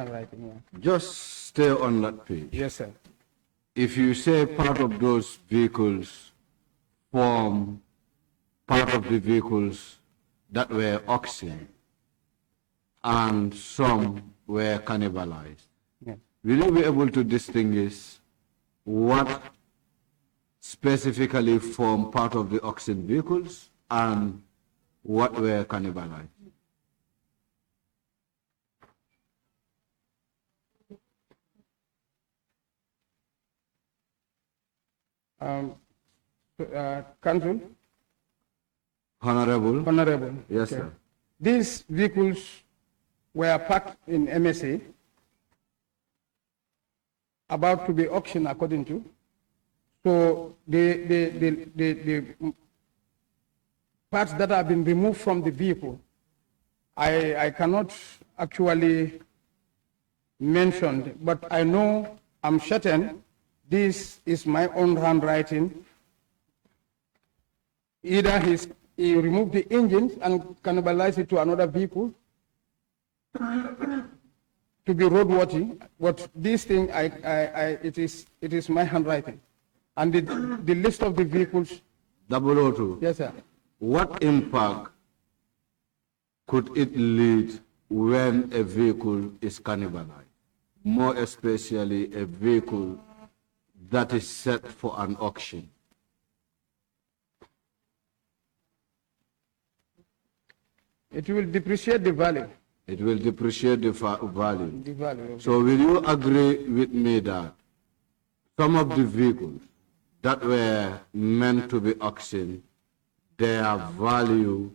handwriting, yeah. Just stay on that page. Yes, sir. If you say part of those vehicles form part of the vehicles that were auctioned and some were cannibalized, Yeah. will you be able to distinguish what specifically form part of the auction vehicles and what were cannibalized? Council? Honorable? Honorable. Yes, Okay. sir. These vehicles were parked in MSA, about to be auctioned according to. So the parts that have been removed from the vehicle, I cannot actually mention, but I know I'm certain this is my own handwriting. Either he removed the engines and cannibalized it to another vehicle to be roadworthy. But this thing, it is my handwriting. And the list of the vehicles. 002. Yes, sir. What impact could it lead when a vehicle is cannibalized? More especially a vehicle that is set for an auction. It will depreciate the value. It will depreciate the value. The value. So will you agree with me that some of the vehicles that were meant to be auctioned, their value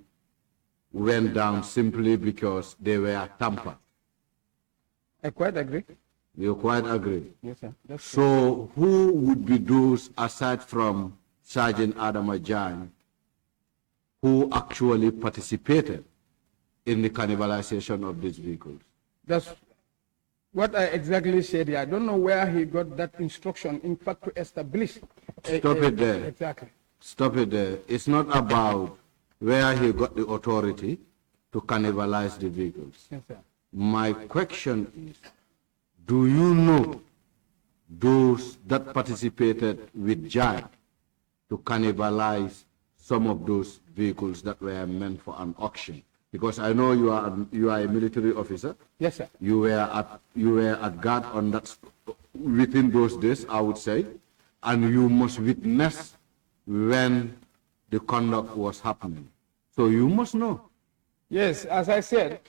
went down simply because they were tampered? I quite agree. You quite agree? Yes, sir. So who would be those, aside from Sergeant Adam Ajay, who actually participated in the cannibalization of these vehicles? That's what I exactly said here. I don't know where he got that instruction, in fact, to establish. Stop it there. Exactly. Stop it there. It's not about where he got the authority to cannibalize the vehicles. Yes, sir. My question is, do you know those that participated with Jai to cannibalize some of those vehicles that were meant for an auction? Because I know you are a military officer. Yes, sir. You were at guard on that within those days, I would say, and you must witness when the conduct was happening. So you must know. Yes, as I said,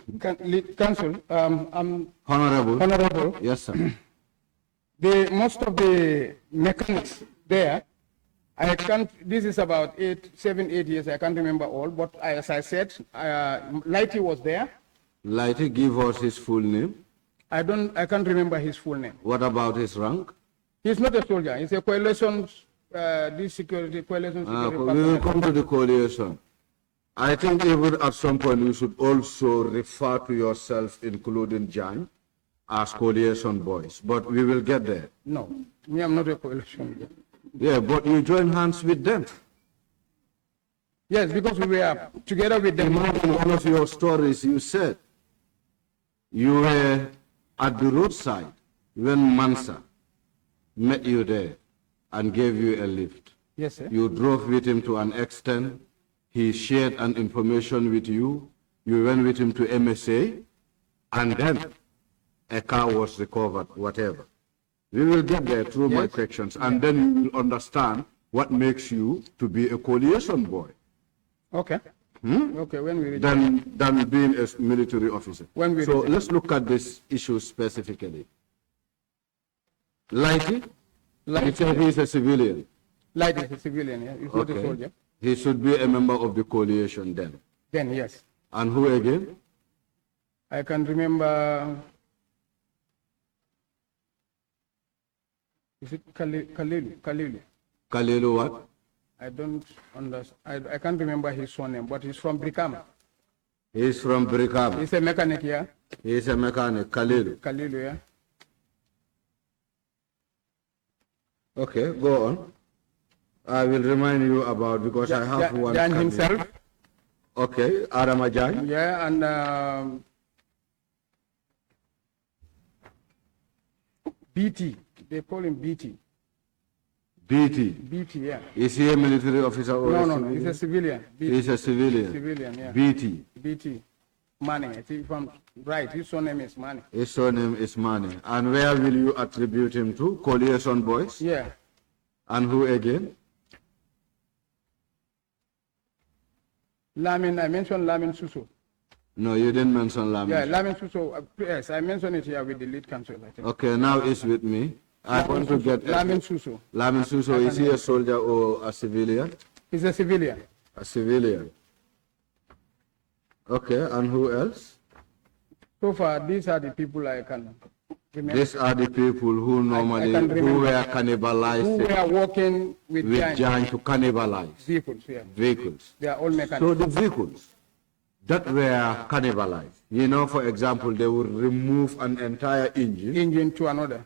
Council, Honorable. Honorable. Yes, sir. Most of the mechanics there, I can't, this is about 7, 8 years, I can't remember all, but as I said, Lighty was there. Lighty, give us his full name. I can't remember his full name. What about his rank? He's not a soldier, he's a coalition, this security, coalition security. We will come to the coalition. I think even at some point you should also refer to yourself, including Jan, as coalition boys, but we will get there. No, me, I'm not a coalition. Yeah, but you join hands with them. Yes, because we were together with them. In one of your stories, you said you were at the roadside when Mansa met you there and gave you a lift. Yes, sir. You drove with him to an extent. He shared an information with you. You went with him to MSA, and then a car was recovered, whatever. We will get there through my questions, and then you will understand what makes you to be a coalition boy. Okay. Okay, when we reach than being a military officer. So let's look at this issue specifically. Lighty? You said he's a civilian. Lighty is a civilian, yeah. He's not a soldier. He should be a member of the coalition then. Then, yes. And who again? I can remember. Is it Kalilu? Kalilu what? I don't understand. I can't remember his surname, but he's from Brikama. He's from Brikama. He's a mechanic, yeah. He's a mechanic, Kalilu. Kalilu, yeah. Okay, go on. I will remind you about, because I have one. Jan himself. Okay, Adam Ajay. Yeah, and BT. They call him BT. BT. BT, yeah. Is he a military officer or No, a no, civilian? no. He's a civilian. BT. He's a civilian. Civilian, yeah. BT. BT. Mane. I think if I'm right, his surname is Mane. His surname is Mane. And where will you attribute him to? Coalition Boys? Yeah. And who again? Lamin, I mentioned Lamin Suso. No, you didn't mention Lamin. Yeah, Lamin Suso. Yes, I mentioned it here with the lead counsel, I think. Okay, now it's with me. I want to get... Lamin Suso. Lamin Suso, is he a soldier or a civilian? He's a civilian. A civilian. Okay, and who else? So far, these are the people I can remember. These are the people who normally, who were cannibalized. Who were working with giant to cannibalize. Vehicles, yeah. Vehicles. They are all mechanics. So the vehicles that were cannibalized, you know, for example, they will remove an entire engine to another.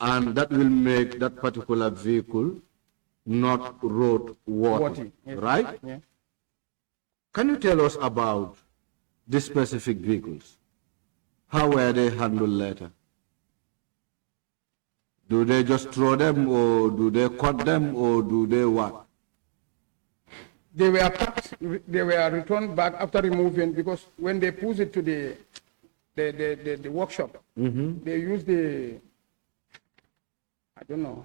And that will make that particular vehicle not road worthy, yes. Right? Yeah. Can you tell us about these specific vehicles? How were they handled later? Do they just throw them, or do they cut them, or do they what? They were packed, they were returned back after removing, because when they push it to the workshop, they use the, I don't know,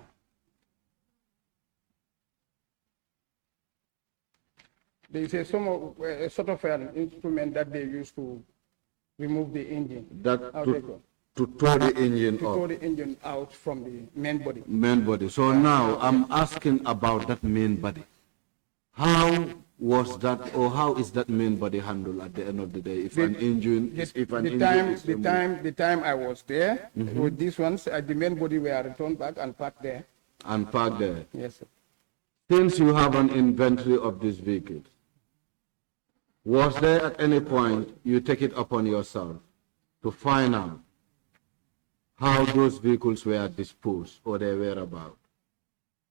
they say a sort of an instrument that they use to remove the engine. To tow the engine to tow the engine out from the main body. Main body. So now I'm asking about that main body. How was that, or how is that main body handled at the end of the day? If an engine, the time I was there with these ones, the main body were returned back and parked there. And parked there. Yes, sir. Since you have an inventory of these vehicles, was there at any point you take it upon yourself to find out how those vehicles were disposed or they were about?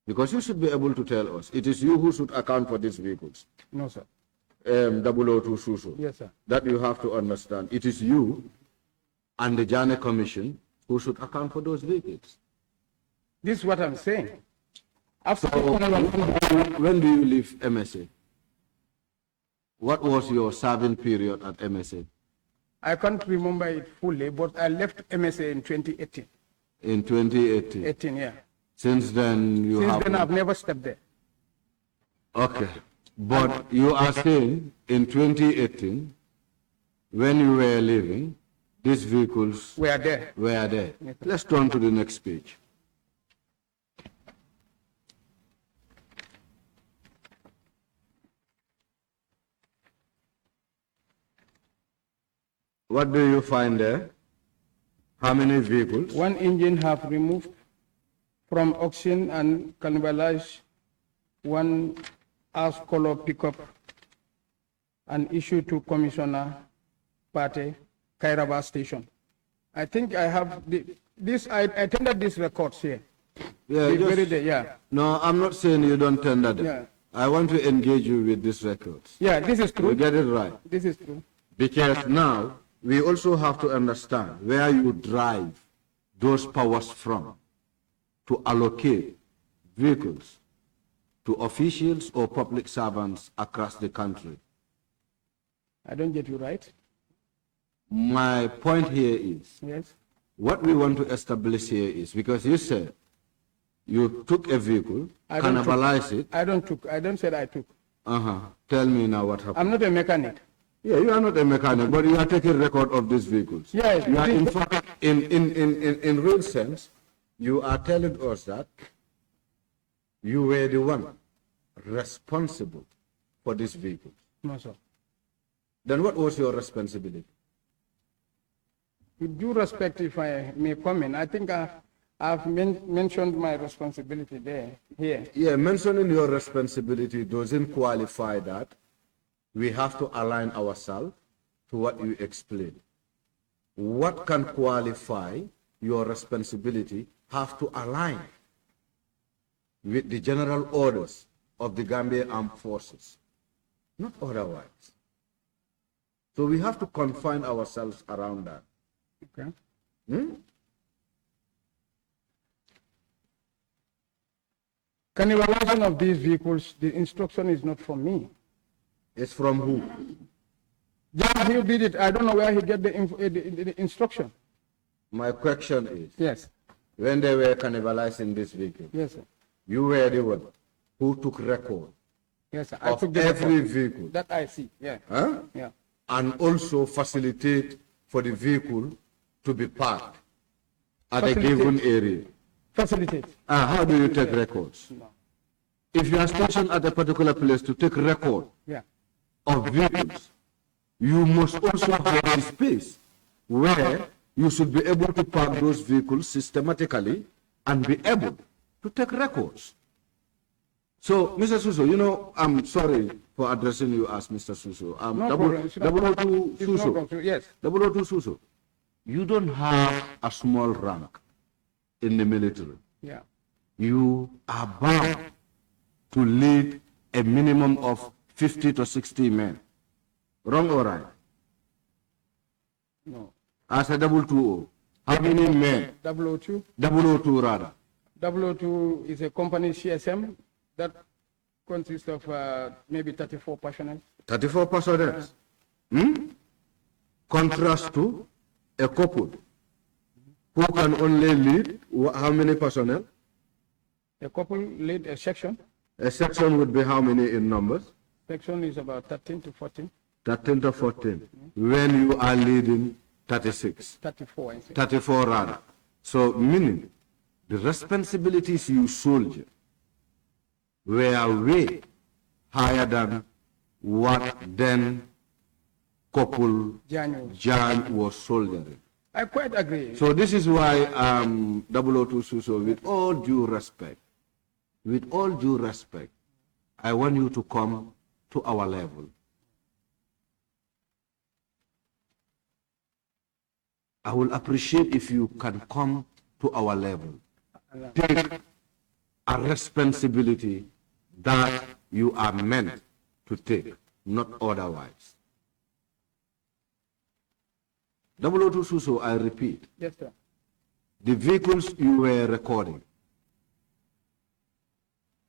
Because you should be able to tell us. It is you who should account for these vehicles. No, sir. 002 Suso. Yes, sir. That you have to understand. It is you and the Janneh Commission who should account for those vehicles. This is what I'm saying. After when do you leave MSA? What was your serving period at MSA? I can't remember it fully, but I left MSA in 2018. In 2018? 18, yeah. Since then, Since then, I've never stepped there. Okay. But you are saying in 2018, when you were leaving, these vehicles were there. Yes. Let's turn to the next page. What do you find there? How many vehicles? One engine have removed from auction and cannibalized one ash color pickup and issued to Commissioner Pate, Kairaba Station. I think I have this. I tendered these records here. Yeah, No, I'm not saying you don't tender them. Yeah. I want to engage you with these records. Yeah, this is true. You get it right. This is true. Because now we also have to understand where you drive those powers from to allocate vehicles to officials or public servants across the country. I don't get you right. My point here is, yes, what we want to establish here is, because you said you took a vehicle, cannibalized it. I don't say I took. Tell me now what happened. I'm not a mechanic. Yeah, you are not a mechanic, but you are taking record of these vehicles. Yes. You are in fact, in real sense, you are telling us that you were the one responsible for these vehicles. No, sir. Then what was your responsibility? With due respect, if I may comment, I think I've mentioned my responsibility here. Yeah, mentioning your responsibility doesn't qualify that. We have to align ourselves to what you explained. What can qualify your responsibility have to align with the general orders of the Gambia Armed Forces, not otherwise. So we have to confine ourselves around that. Okay. Cannibalization of these vehicles, the instruction is not from me. It's from who? Just he did it. I don't know where he get the instruction. My question is, Yes. when they were cannibalizing this vehicle, Yes, sir. you were the one who took record Yes, sir. I of took the every record. vehicle, That I see. Yeah. huh? Yeah. And also facilitate for the vehicle to be parked at a Facilitate. given area. Facilitate. How do you take records? No. If you are stationed at a particular place to take record Yeah. of vehicles, you must also have a space where you should be able to park those vehicles systematically and be able to take records. So, Mr. Suso, you know, I'm sorry for addressing you as Mr. Suso. No problem. It's not- 002 it's no Suso. problem. Yes. 002 Suso. You don't have a small rank in the military. Yeah. You are bound to lead a minimum of 50 to 60 men. Wrong or right? No. As a 220, how many men? 002. 002 rather. 002 is a company CSM that consists of maybe 34 personnel. 34 personnel. Contrast to a couple who can only lead how many personnel? A couple lead a section. A section would be how many in numbers? Section is about 13 to 14. 13 to 14. When you are leading 36. 34, I think. 34 rather. So meaning the responsibilities you soldier were way higher than what then couple January. Jan was soldiering. I quite agree. So this is why 002 Suso, with all due respect, I want you to come to our level. I will appreciate if you can come to our level. Take a responsibility that you are meant to take, not otherwise. 002 Suso, I repeat, Yes, sir. the vehicles you were recording,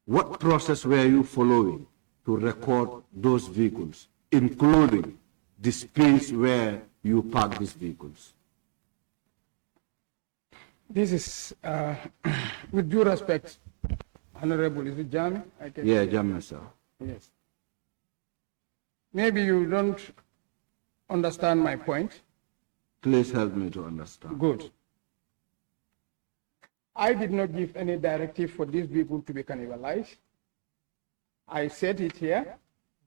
what process were you following to record those vehicles, including the space where you park these vehicles? This is, with due respect, Honorable, is it Janneh? I can Yeah, Janneh, sir. Yes. Maybe you don't understand my point. Please help me to understand. Good. I did not give any directive for these people to be cannibalized. I said it here.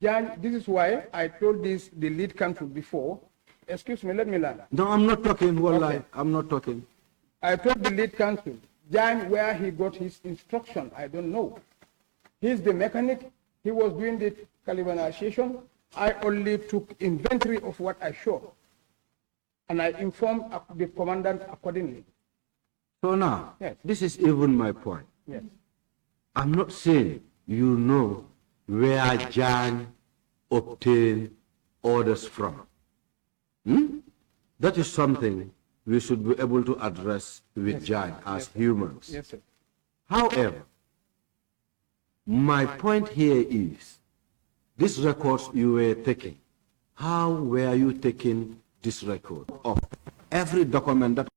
This is why I told the lead counsel before. Excuse me, let me learn. No, I'm not talking, wallahi. Okay. I'm not talking. I told the lead counsel, Jan, where he got his instruction, I don't know. He's the mechanic. He was doing the cannibalization. I only took inventory of what I saw. And I informed the commandant accordingly. So now, Yes. this is even my point. Yes. I'm not saying you know where Jan obtained orders from. That is something we should be able to address with Jan as humans. Yes, sir. However, my point here is, these records you were taking, how were you taking this record of every document that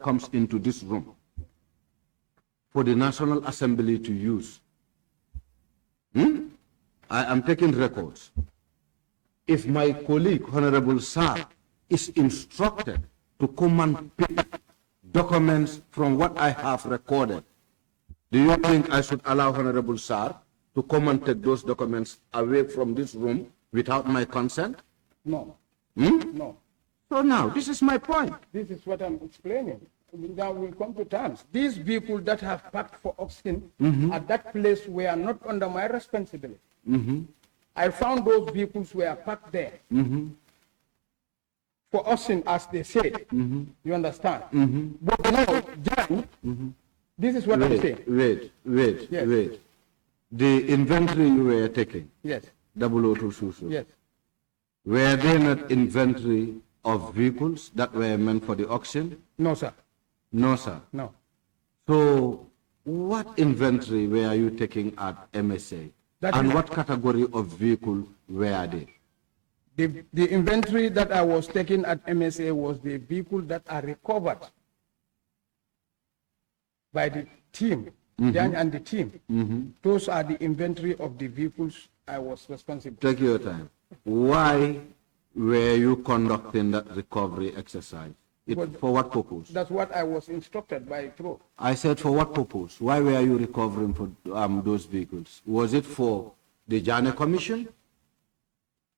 comes into this room for the National Assembly to use? I am taking records. If my colleague, Honorable Sir, is instructed to come and pick documents from what I have recorded, do you think I should allow Honorable Sir to come and take those documents away from this room without my consent? No. No. So now, this is my point. This is what I'm explaining. Now we'll come to terms. These people that have packed for oxen at that place were not under my responsibility. I found those vehicles were packed there. For oxen, as they say. You understand? But now, Jan, this is what I'm saying. Wait. Yes. Wait. The inventory you were taking, Yes, 002 Susu, yes. were they not inventory of vehicles that were meant for the auction? No, sir. No, sir. No. So what inventory were you taking at MSA? And what category of vehicle were they? The inventory that I was taking at MSA was the vehicles that are recovered by the team, Jan and the team. Those are the inventory of the vehicles I was responsible. Take your time. Why were you conducting that recovery exercise? For what purpose? That's what I was instructed by Pro. I said for what purpose? Why were you recovering for those vehicles? Was it for the Janneh Commission?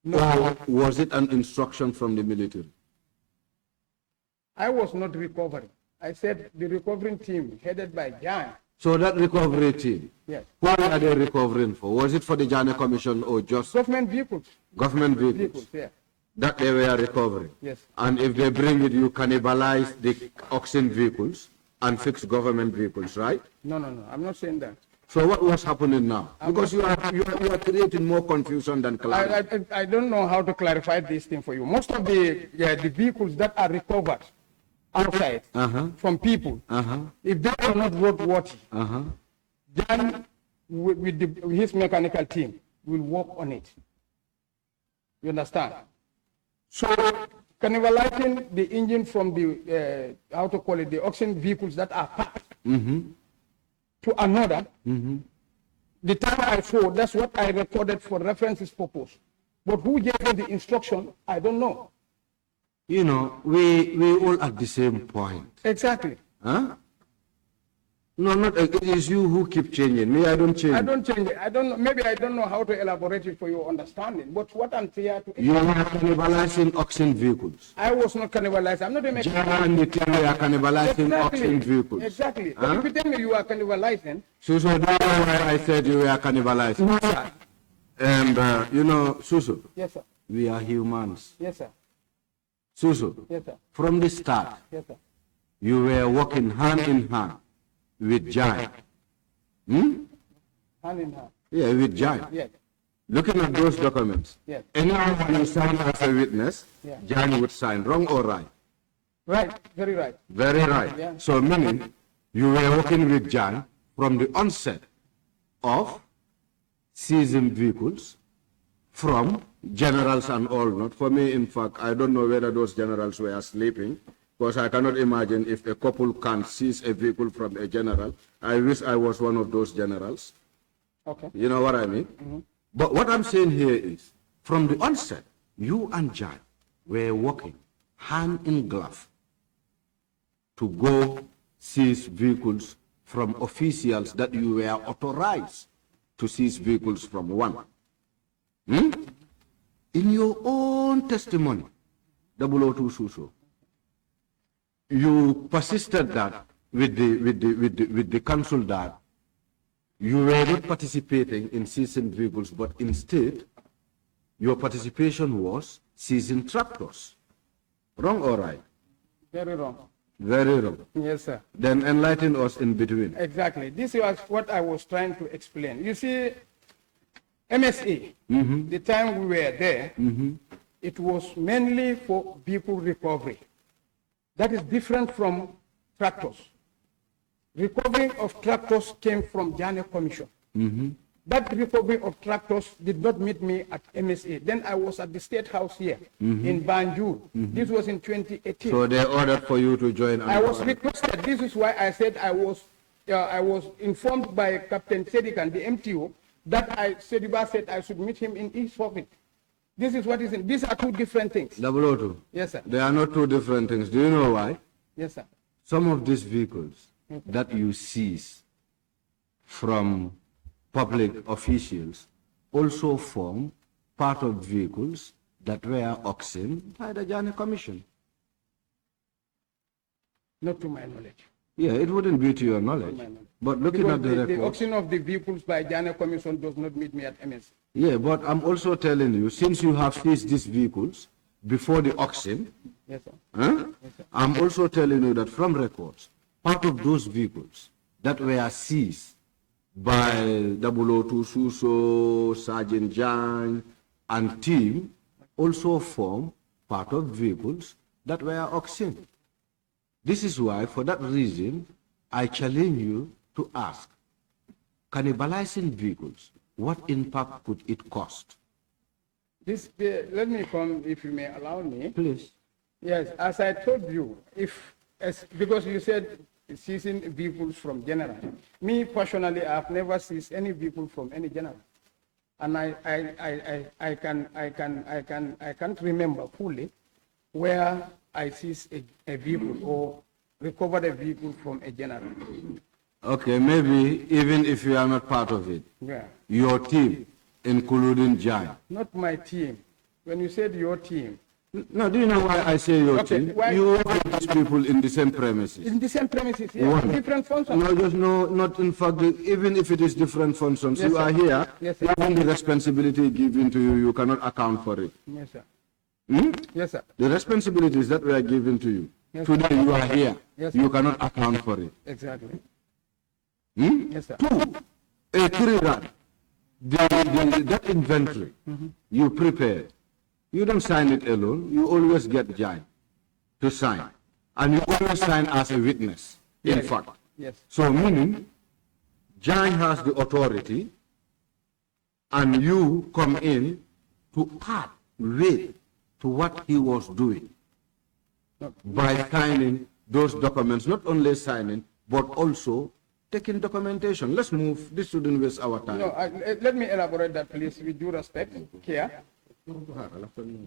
No. Or was it an instruction from the military? I was not recovering. I said the recovering team headed by Jan. So that recovery team, Yes. what are they recovering for? Was it for the Janneh Commission or just Government vehicles. government vehicles? Vehicles, yeah. That they were recovering? Yes. And if they bring it, you cannibalize the auction vehicles and fix government vehicles, right? No, no, no. I'm not saying that. So what was happening now? Because you are creating more confusion than clarity. I don't know how to clarify this thing for you. Most of the vehicles that are recovered outside from people, if they are not roadworthy, then with his mechanical team will work on it. You understand? So cannibalizing the engine from the, how to call it, the auction vehicles that are packed to another, the time I saw, that's what I recorded for references purpose. But who gave me the instruction, I don't know. You know, we all at the same point. Exactly. Huh? No, not, it is you who keep changing. Me, I don't change. I don't change it. I don't know, maybe I don't know how to elaborate it for your understanding, but what I'm here to... You are cannibalizing auction vehicles. I was not cannibalized. I'm not a mechanic. Janneh and the team were cannibalizing auction vehicles. Exactly. But if you tell me you are cannibalizing... Susu, that's why I said you were cannibalizing. No, sir. And, you know, Susu, Yes, sir. we are humans. Yes, sir. Susu, Yes, sir. from the start, Yes, sir. you were working hand in hand with Janneh. Hand in hand. Yeah, with Janneh. Yes. Looking at those documents, Yes. anyone you sign as a witness, Yeah. Janneh would sign, wrong or right? Right. Very right. Very right. Yeah. So meaning you were working with Janneh from the onset of seizing vehicles from generals and all. Not for me, in fact, I don't know whether those generals were sleeping, because I cannot imagine if a couple can seize a vehicle from a general. I wish I was one of those generals. Okay. You know what I mean? But what I'm saying here is, from the onset, you and Janneh were working hand in glove to go seize vehicles from officials that you were authorized to seize vehicles from one. In your own testimony, 002 Suso, you persisted that with the council that you were not participating in seizing vehicles, but instead, your participation was seizing tractors. Wrong or right? Very wrong. Very wrong. Yes, sir. Then enlighten us in between. Exactly. This was what I was trying to explain. You see, MSA, the time we were there, it was mainly for vehicle recovery. That is different from tractors. Recovery of tractors came from Janneh Commission. That recovery of tractors did not meet me at MSA. Then I was at the State House here in Banjul. This was in 2018. So they ordered for you to join. I was requested. This is why I said I was informed by Captain Sedikan, the MTO, that Sediba said I should meet him in East Forfeit. This is what is in. These are two different things. 002. Yes, sir. They are not two different things. Do you know why? Yes, sir. Some of these vehicles that you seize from public officials also form part of vehicles that were auctioned by the Janneh Commission. Not to my knowledge. Yeah, it wouldn't be to your knowledge. But looking Because at the the records, auction of the vehicles by Janneh Commission does not meet me at MSA. yeah, but I'm also telling you, since you have seized these vehicles before the auction, Yes, sir. Yes, sir. I'm also telling you that from records, part of those vehicles that were seized by 002 Suso, Sergeant Jan, and team also form part of vehicles that were auctioned. This is why, for that reason, I challenge you to ask, cannibalizing vehicles, what impact could it cost? Let me come, if you may allow me. Please. Yes, as I told you, because you said seizing vehicles from general. Me personally, I've never seized any vehicle from any general, and I can't remember fully where I seized a vehicle or recovered a vehicle from a general. Okay, maybe even if you are not part of it, Yeah. your team, including Jai. Not my team. When you said your team. No, do you know why I say your Okay, team? why- You work with these people in the same premises. In the same premises, yeah, different functions. No, just no, not in fact, even if it is different functions, Yes, you sir. are here, Yes, sir. even the responsibility given to you, you cannot account for it. Yes, sir. Hmm? Yes, sir. The responsibilities that were given to you, Yes, today you are here, Yes, you cannot account for it. Exactly. Hmm? Yes, sir. Three, that inventory you prepared, you don't sign it alone, you always get Jai to sign. And you always sign as a witness, in Yes. fact. Yes. So meaning, Jai has the authority, and you come in to add weight to what he was doing by signing those documents, not only signing, but also taking documentation. Let's move. This shouldn't waste our time. No, let me elaborate that, please, with due respect here.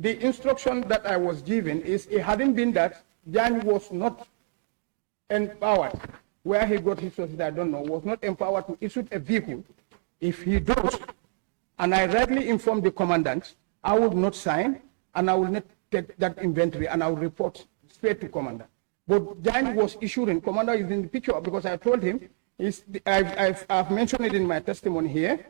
The instruction that I was given is, it hadn't been that Jan was not empowered, where he got his sources, I don't know, was not empowered to issue a vehicle. If he does, and I rightly inform the commandant, I will not sign, and I will not take that inventory, and I will report straight to commander. But Jan was issuing, commander is in the picture, because I told him, I've mentioned it in my testimony here.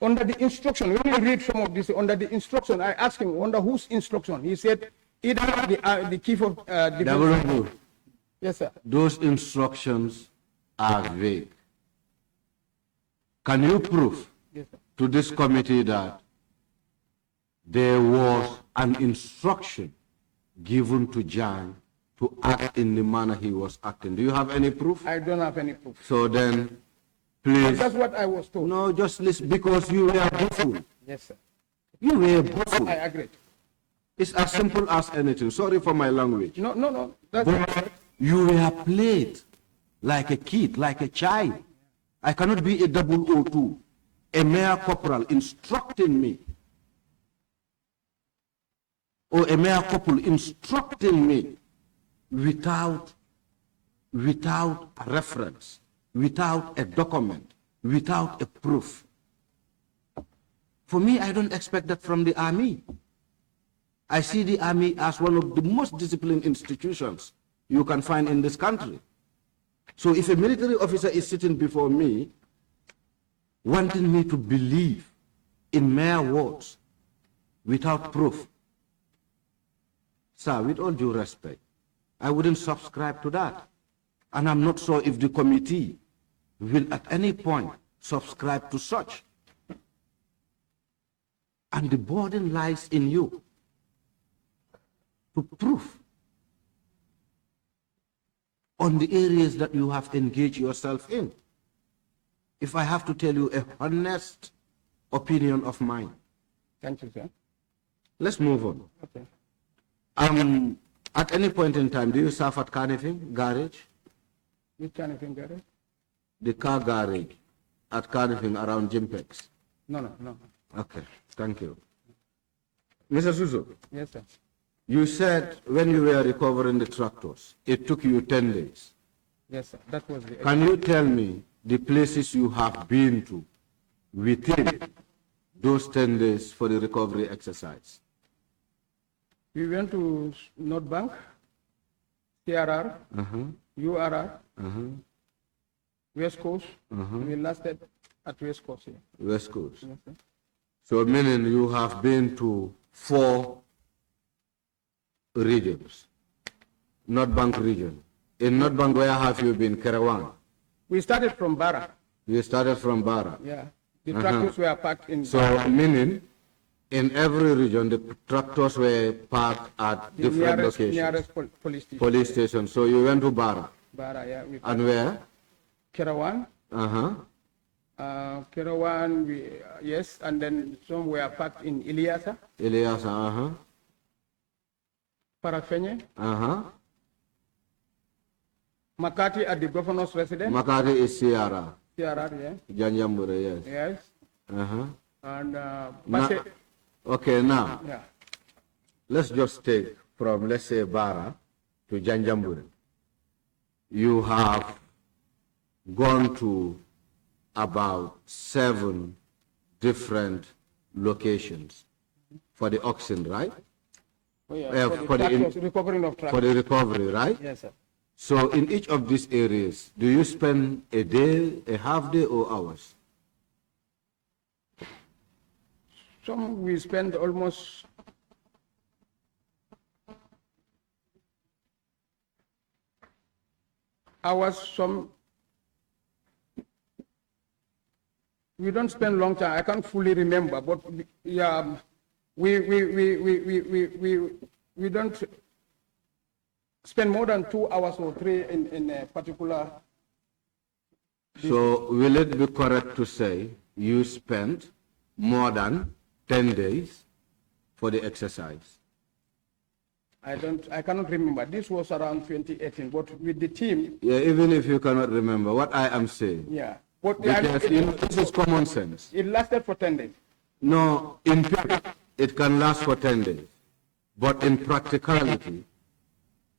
Under the instruction, when you read some of this, under the instruction, I asked him, under whose instruction? He said, either the chief of Double. Yes, sir. Those instructions are vague. Can you prove Yes, sir. to this committee that there was an instruction given to Jan to act in the manner he was acting? Do you have any proof? I don't have any proof. So then, please. That's what I was told. No, just listen, because you were baffled. Yes, sir. You were baffled. I agree. It's as simple as anything. Sorry for my language. No. That's But you were played like a kid, like a child. I cannot be a 002, a mayor corporal instructing me, or a mayor couple instructing me without a reference, without a document, without a proof. For me, I don't expect that from the army. I see the army as one of the most disciplined institutions you can find in this country. So if a military officer is sitting before me, wanting me to believe in mere words without proof, sir, with all due respect, I wouldn't subscribe to that. And I'm not sure if the committee will at any point subscribe to such. And the burden lies in you to prove on the areas that you have engaged yourself in. If I have to tell you a honest opinion of mine. Thank you, sir. Let's move on. Okay. At any point in time, do you serve at Carnifing Garage? Which kind of thing, Gary? The car garage at Carnifing around Jimpex. No. Okay, thank you. Mr. Suso, Yes, sir. you said when you were recovering the tractors, it took you 10 days. Yes, sir. That was the. Can you tell me the places you have been to within those 10 days for the recovery exercise? We went to North Bank, CRR, URR, West Coast. We lasted at West Coast here. West Coast. Yes, sir. So meaning you have been to 4 regions. North Bank region. In North Bank, where have you been? Kerewan. We started from Barra. You started from Bara. Yeah. The tractors were parked in So meaning, in every region, the tractors were parked at the different nearest, locations. nearest police station. Police station. So you went to Bara. Bara, yeah. We And where? Kerawan. Uh-huh. Kerawan, yes, and then some were parked in Ilyasa, Elias, uh-huh. Parafenye, Uh-huh. Makati at the governor's residence. Makati is Sierra. CRR, yeah. Janjambure, yes. Yes. Uh-huh. And Now, okay, now, yeah. let's just take from, let's say, Bara to Janjambure. You have gone to about 7 different locations for the auction, right? Oh, yeah. For the recovering of For tractors. the recovery, right? Yes, sir. So in each of these areas, do you spend a day, a half day, or hours? Some we spend almost hours, some we don't spend long time. I can't fully remember, but yeah, we don't spend more than 2 hours or 3 in a particular. So will it be correct to say you spent more than 10 days for the exercise? I cannot remember. This was around 2018, but with the team. Yeah, even if you cannot remember, what I am saying. Yeah. But Because, you know, this is common sense. it lasted for 10 days. No, in theory, it can last for 10 days. But in practicality,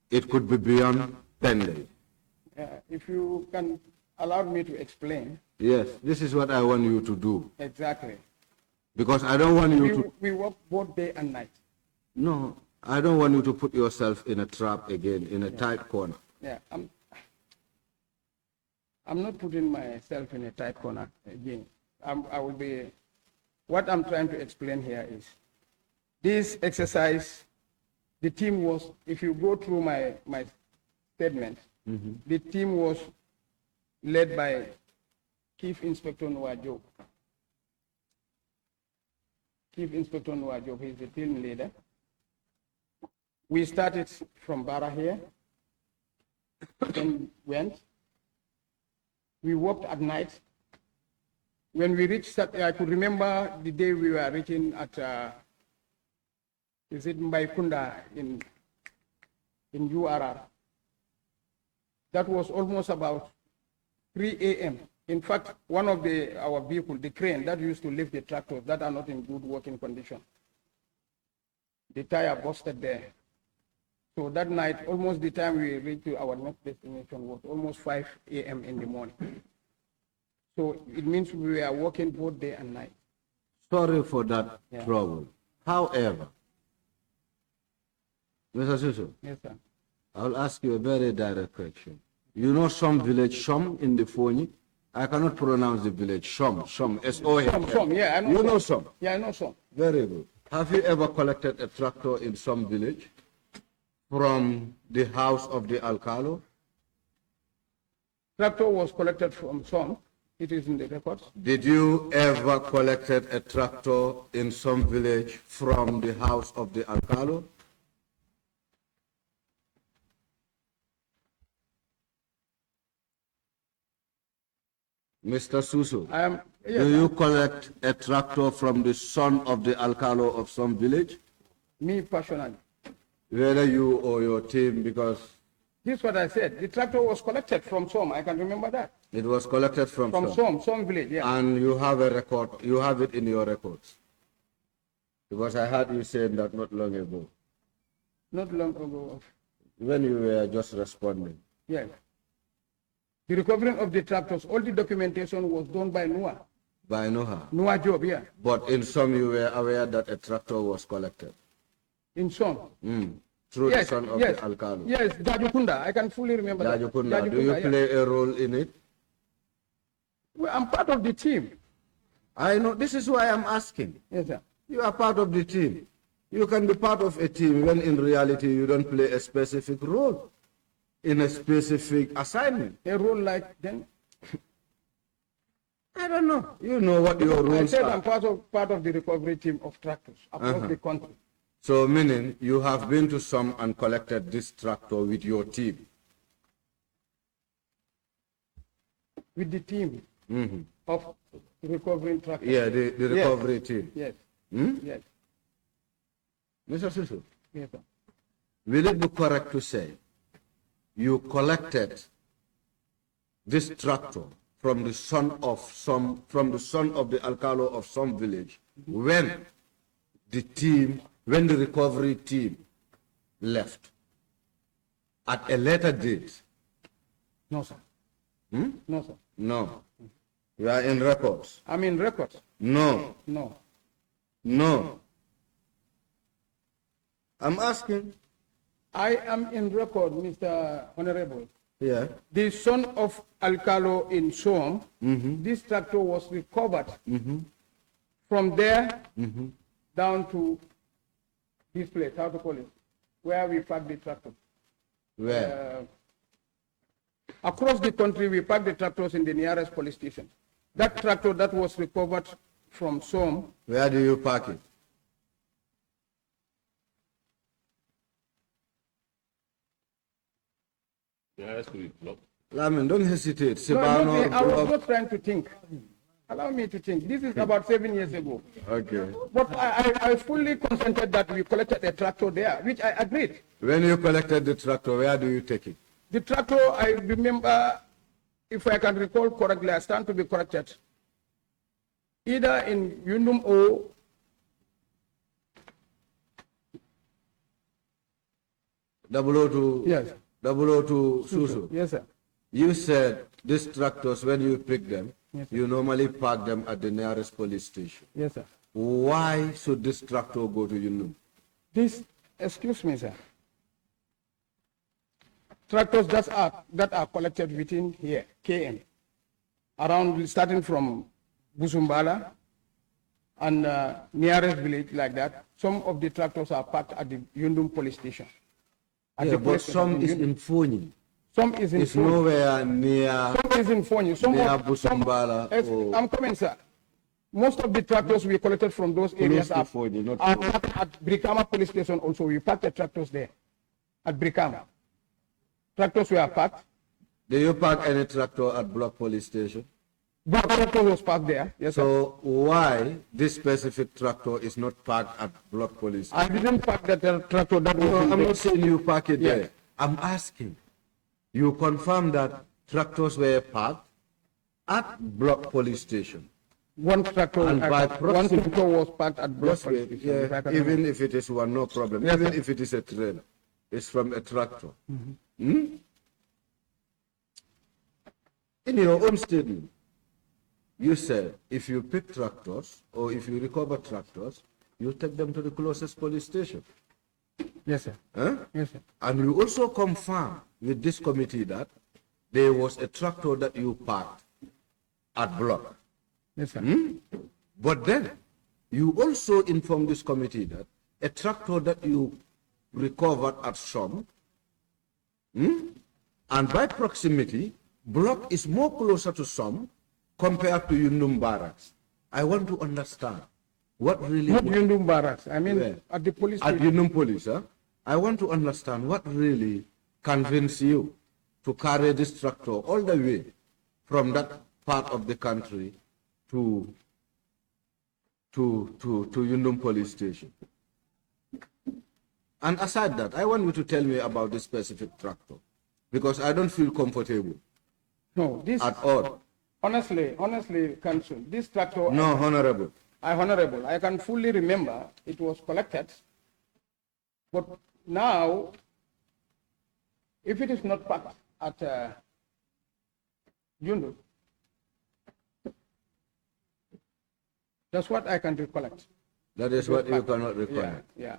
it could be beyond 10 days. If you can allow me to explain. Yes, this is what I want you to do. Exactly. Because I don't want you to... We work both day and night. No, I don't want you to put yourself in a trap again, in a tight corner. Yeah, I'm not putting myself in a tight corner again. I will be, what I'm trying to explain here is, this exercise, the team was, if you go through my statement, the team was led by Chief Inspector Nwajob. Chief Inspector Nwajob, he's the team leader. We started from Bara here, then went. We worked at night. When we reached, I could remember the day we were reaching at, is it Mbaikunda in URR. That was almost about 3 a.m. In fact, one of our vehicles, the crane that used to lift the tractors that are not in good working condition, the tire busted there. So that night, almost the time we reached to our next destination was almost 5 a.m. in the morning. So it means we were working both day and night. Sorry for that trouble. However, Mr. Suso, Yes, sir. I'll ask you a very direct question. You know some village, Shom in the Foni? I cannot pronounce the village, Shom, S-O-M. Some, yeah, I know. You know some? Yeah, I know some. Very good. Have you ever collected a tractor in some village from the house of the Alcalo? Tractor was collected from some. It is in the records. Did you ever collected a tractor in some village from the house of the Alcalo? Mr. Suso, Yes, do you collect a tractor from the son of the Alcalo of some village? me personally. Whether you or your team, because This is what I said. The tractor was collected from some. I can remember that. it was collected from Some village, yeah. And you have a record, you have it in your records. Because I heard you saying that not long ago, Not long ago. when you were just responding. Yes. The recovering of the tractors, all the documentation was done by Noah. By Noha. Noah Job, yeah. But in some you were aware that a tractor was collected. In some. Through Yes, the son of yes. the Alcalo. Yes, Jajukunda. I can fully remember that. Jajukunda, do you yeah. play a role in it? Well, I'm part of the team. I know, this is why I'm asking. Yes, sir. You are part of the team. You can be part of a team when in reality you don't play a specific role in a specific assignment. A role like then. I don't know. You know what your I rules said are. I'm part of the recovery team of tractors across the country. So meaning you have been to some and collected this tractor with your team. With the team of recovering tractors. Yeah, the recovery team. Yes. Yes. Mr. Susu, Yes, sir. will it be correct to say you collected this tractor from the son of the alcalo of some village when the recovery team left at a later date? No, sir. No, sir. No. You are in records. I'm in records. No. No. No. I'm asking. I am in record, Mr. Honorable. Yeah. The son of Alcalo in Soam, this tractor was recovered from there down to this place, how to call it, where we park the tractor. Where? Across the country, we park the tractors in the nearest police station. That tractor that was recovered from Soam. Where do you park it? Lamin, don't hesitate. No, Sibano, I was not trying to think. Allow me to think. This is about 7 years ago. Okay. But I fully consented that we collected a tractor there, which I agreed. When you collected the tractor, where do you take it? The tractor, I remember, if I can recall correctly, I stand to be corrected, either in Yundum or Double O to yes, Susu. yes, sir. You said these tractors, when you pick them, you normally park them at the nearest police station. Yes, sir. Why should this tractor go to Yundum? This, excuse me, sir. Tractors that are collected within here, KM, around starting from Busumbala and nearest village like that. Some of the tractors are parked at the Yundum police station. Yeah, but some is in Fonyi. Some is in It's Fonyi. nowhere near. Some is in Fonyi. Some near of, Busumbala. I'm coming, sir. Most of the tractors we collected from those areas are Fonyi, not parked at Brikama police station also. We parked the tractors there at Brikama. Tractors were parked. Do you park any tractor at Block Police Station? But tractor was parked there. Yes, sir. So why this specific tractor is not parked at Block Police Station? I didn't park that tractor. That No, was in I'm there. not saying you park it Yeah. there. I'm asking. You confirm that tractors were parked at Block Police Station. One tractor, And by one proximity- tractor was parked at Block Just Police wait, Station, if I yeah, can even remember. if it is one, no problem. Yes, Even sir. if it is a trailer, it's from a tractor. In your own statement, you said if you pick tractors or if you recover tractors, you take them to the closest police station. Yes, sir. Huh? Yes, sir. And you also confirm with this committee that there was a tractor that you parked at Block. Yes, sir. But then you also inform this committee that a tractor that you recovered at some, and by proximity, Block is more closer to some compared to Yundum Barracks. I want to understand what really Not Yundum Barracks. I mean, Where? at the police at station. Yundum Police. Huh? I want to understand what really convinced you to carry this tractor all the way from that part of the country to Yundum Police Station. And aside that, I want you to tell me about this specific tractor, because I don't feel comfortable No, this, at all. honestly, Council, this tractor, No, Honorable. Honorable, I can fully remember it was collected. But now, if it is not parked at Yundum, that's what I can recollect. That is what you cannot recollect. Yeah.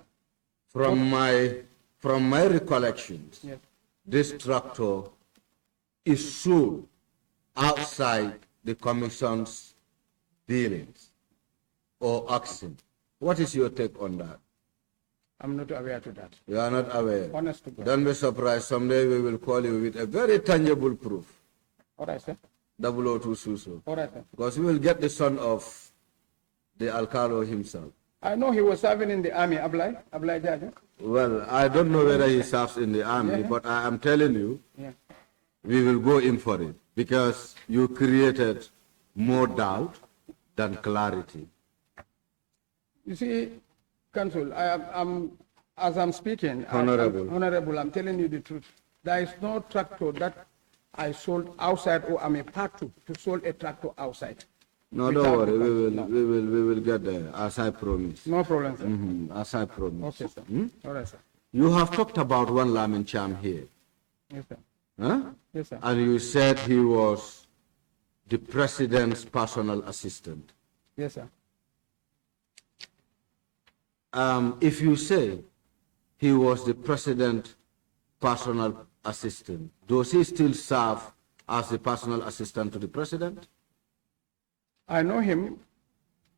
From my recollections, Yes. this tractor is sold outside the commission's dealings or auction. What is your take on that? I'm not aware to that. You are not aware. Honest to God. Don't be surprised. Someday we will call you with a very tangible proof. All right, sir. 002 Suso. All right, sir. Because we will get the son of the Alcalo himself. I know he was serving in the army, Ablai Jaja. Well, I don't know whether he serves in the army, but I am telling you, we will go in for it because you created more doubt than clarity. You see, Council, as I'm speaking, Honorable. I'm telling you the truth. There is no tractor that I sold outside or I'm a part to sold a tractor outside. No, don't worry. We will get there, as I promised. No problem, sir. As I promised. Okay, sir. All right, sir. You have talked about one Lamin Cham here. Yes, sir. Huh? Yes, sir. And you said he was the president's personal assistant. Yes, sir. If you say he was the president's personal assistant, does he still serve as the personal assistant to the president? I know him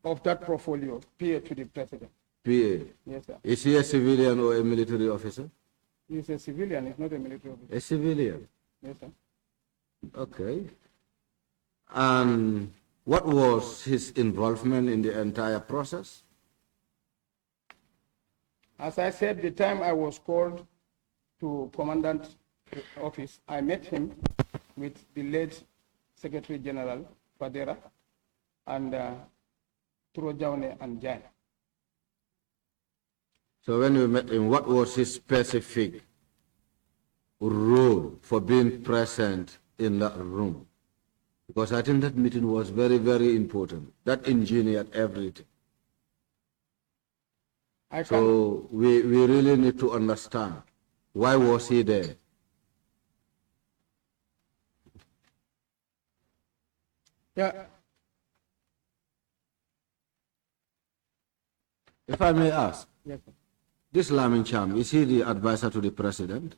of that portfolio, PA to the president. PA. Yes, sir. Is he a civilian or a military officer? He's a civilian, he's not a military officer. A civilian. Yes, sir. Okay. And what was his involvement in the entire process? As I said, the time I was called to commandant office, I met him with the late Secretary General Fadera and Janneh and Janneh. So when you met him, what was his specific role for being present in that room? Because I think that meeting was very, very important. That engineered everything. So we really need to understand, why was he there? Yeah. If I may ask, Yes, sir. this Lamin Cham, is he the advisor to the president?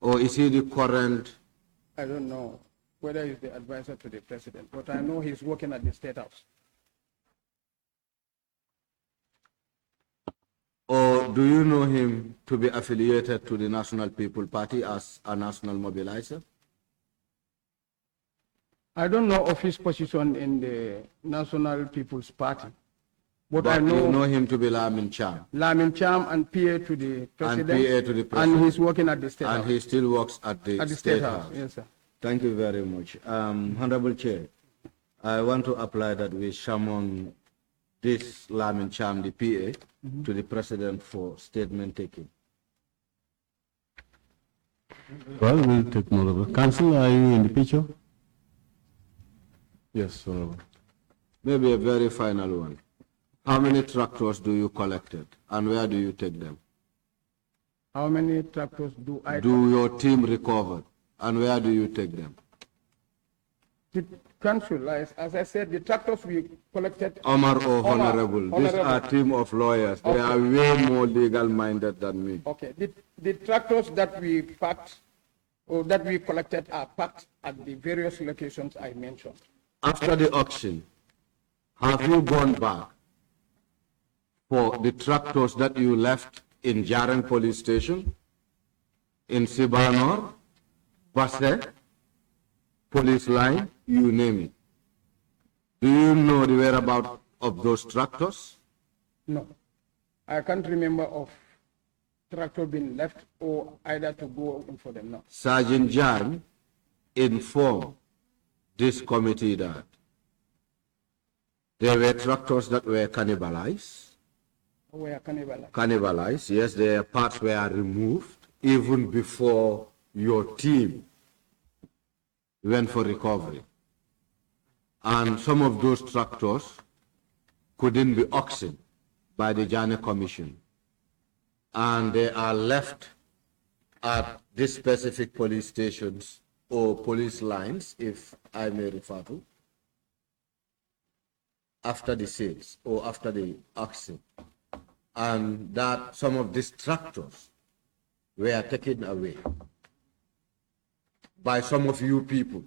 Or is he the current? I don't know whether he's the advisor to the president, but I know he's working at the State House. Or do you know him to be affiliated to the National People Party as a national mobilizer? I don't know of his position in the National People's Party, but I You know know him to be Lamin Cham. Lamin Cham and PA to the president. And PA to the president. And he's working at the State House. And he still works at the State House. Yes, sir. Thank you very much. Honorable Chair, I want to apply that we summon this Lamin Cham, the PA, to the president for statement taking. Well, we'll take note of it. Council, are you in the picture? Yes, Honorable. Maybe a very final one. How many tractors do you collected and where do you take them? How many tractors do I... Do your team recover and where do you take them? The council, as I said, the tractors we collected... Omar or Honorable, these are a team of lawyers. They are way more legal-minded than me. Okay, the tractors that we packed, or that we collected are packed at the various locations I mentioned. After the auction, have you gone back for the tractors that you left in Jaren police station, in Sibanor, Basse, police line, you name it? Do you know the whereabouts of those tractors? No, I can't remember of tractor being left or either to go in for them now. Sergeant Jan informed this committee that there were tractors that were cannibalized. Were cannibalized? Cannibalized, yes, their parts were removed even before your team went for recovery. And some of those tractors couldn't be auctioned by the Janneh Commission. And they are left at these specific police stations or police lines, if I may refer to, after the sales or after the auction. And that some of these tractors were taken away by some of you people,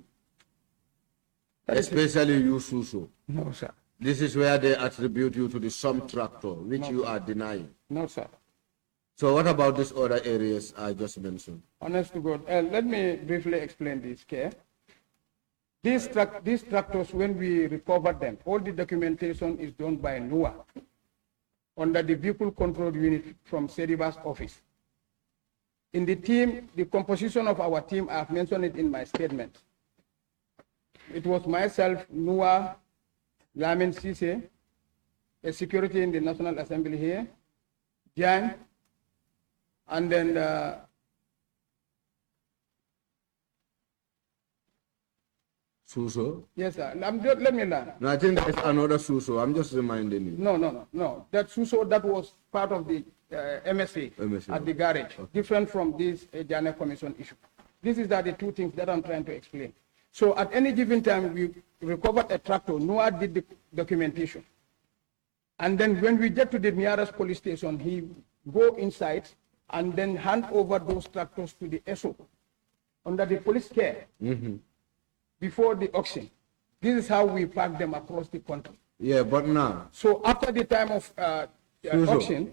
especially you, Suso. No, sir. This is where they attribute you to the some tractor, which you are denying. No, sir. So what about these other areas I just mentioned? Honest to God, let me briefly explain this, okay? These tractors, when we recovered them, all the documentation is done by NUA under the vehicle control unit from Seriba's office. In the team, the composition of our team, I've mentioned it in my statement. It was myself, NUA, Lamin Sise, a security in the National Assembly here, Jan, and then Suso? yes, sir. Let me learn. No, I think there's another Suso. I'm just reminding you. No. That Suso, that was part of the MSA, at the garage, different from this Janneh Commission issue. These are the two things that I'm trying to explain. So at any given time, we recovered a tractor. Noah did the documentation. And then when we get to the nearest police station, he go inside and then hand over those tractors to the SO under the police care. Before the auction. This is how we pack them across the country. Yeah, but now. So after the time of auction.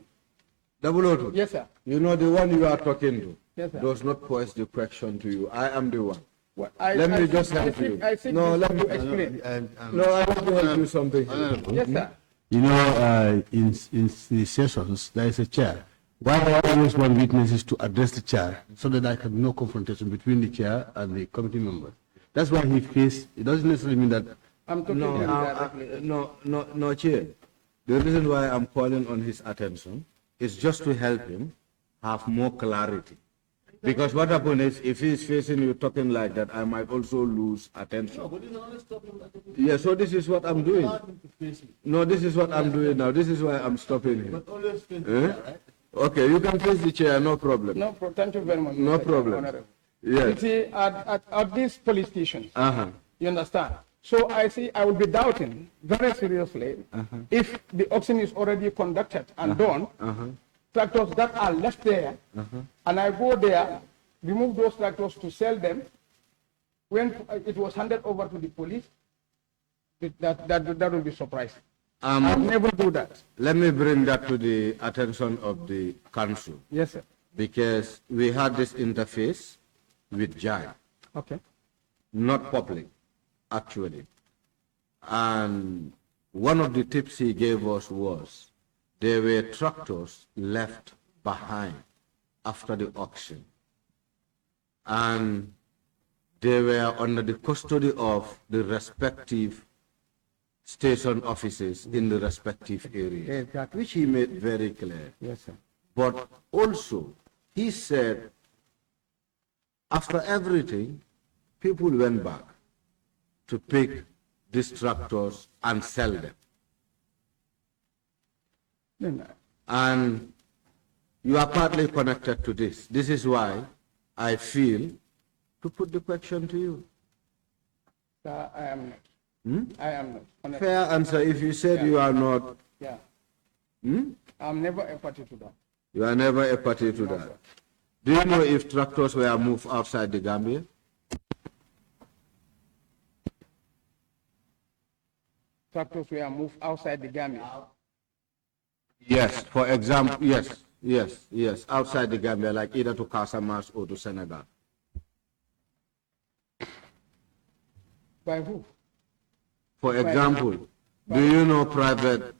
002. Yes, sir. You know the one you are talking to. Yes, sir. Does not pose the question to you. I am the one. Well, let me just help you. No, let me explain. No, I want to help you something. Yes, sir. You know, in the sessions, there is a chair. Why I always want witnesses to address the chair so that there can be no confrontation between the chair and the committee members. That's why he faced, it doesn't necessarily mean that. I'm talking to him directly. No, Chair. The reason why I'm calling on his attention is just to help him have more clarity. Because what happens is, if he's facing you talking like that, I might also lose attention. Yeah, so this is what I'm doing. No, this is what I'm doing now. This is why I'm stopping him. Okay, you can face the chair, no problem. No, thank you very much. No problem. Yes. You see, at these police stations, you understand? So I will be doubting very seriously if the auction is already conducted and done, tractors that are left there, and I go there, remove those tractors to sell them, when it was handed over to the police, that will be surprising. I'll never do that. Let me bring that to the attention of the council. Yes, sir. Because we had this interface with Jai. Okay. Not public, actually. And one of the tips he gave us was there were tractors left behind after the auction. And they were under the custody of the respective station offices in the respective areas, which he made very clear. Yes, sir. But also, he said, after everything, people went back to pick these tractors and sell them. And you are partly connected to this. This is why I feel to put the question to you. Sir, I am not. I am not. Honestly. Fair answer. If you said you are not. Yeah. I'm never a party to that. You are never a party to that. Sir. Do you know if tractors were moved outside the Gambia? Tractors were moved outside the Gambia. Yes, for example, yes, outside the Gambia, like either to Casamance or to Senegal. By who? For example, do you know private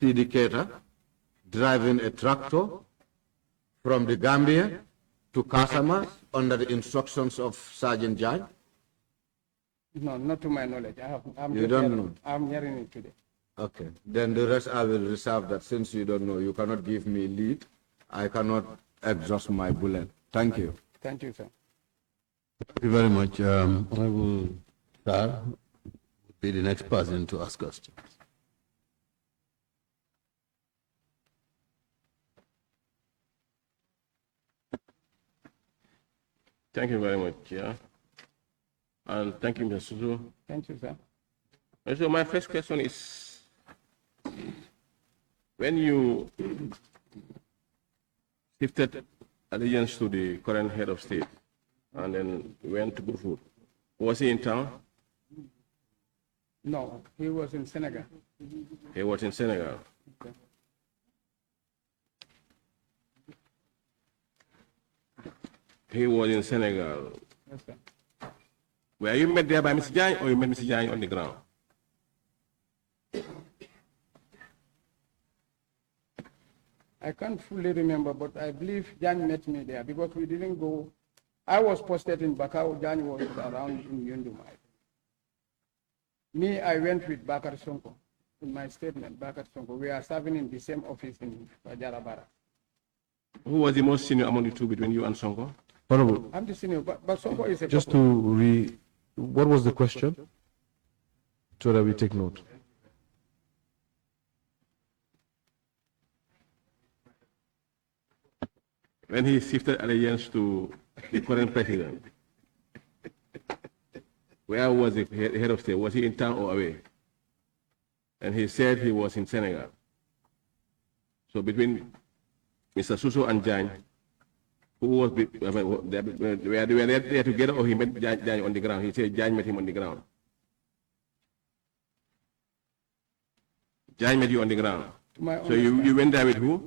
syndicator driving a tractor from the Gambia to Casamance under the instructions of Sergeant Jai? No, not to my knowledge. You don't know? I'm hearing it today. Okay, then the rest I will reserve that. Since you don't know, you cannot give me lead. I cannot exhaust my bullet. Thank you. Thank you, sir. Thank you very much. Honorable Sir would be the next person to ask questions. Thank you very much, Chair. And thank you, Mr. Suzu. Thank you, sir. And so my first question is, when you shifted allegiance to the current head of state and then went to Burfoot, was he in town? No, he was in Senegal. He was in Senegal. Okay. He was in Senegal. Yes, sir. Were you met there by Mr. Janneh or you met Mr. Janneh on the ground? I can't fully remember, but I believe Jan met me there because we didn't go. I was posted in Bakau, Jan was around in Yundumai. Me, I went with Bakar Sonko. In my statement, Bakar Sonko, we are serving in the same office in Fajarabara. Who was the most senior among the two between you and Sonko? Honorable, I'm the senior, but Sonko is a just couple. what was the question? So that we take note. When he shifted allegiance to the current president, where was the head of state? Was he in town or away? And he said he was in Senegal. So between Mr. Suso and Janneh, who was were they there together or he met Janneh on the ground? He said Janneh met him on the ground. Janneh met you on the ground. So you went there with who?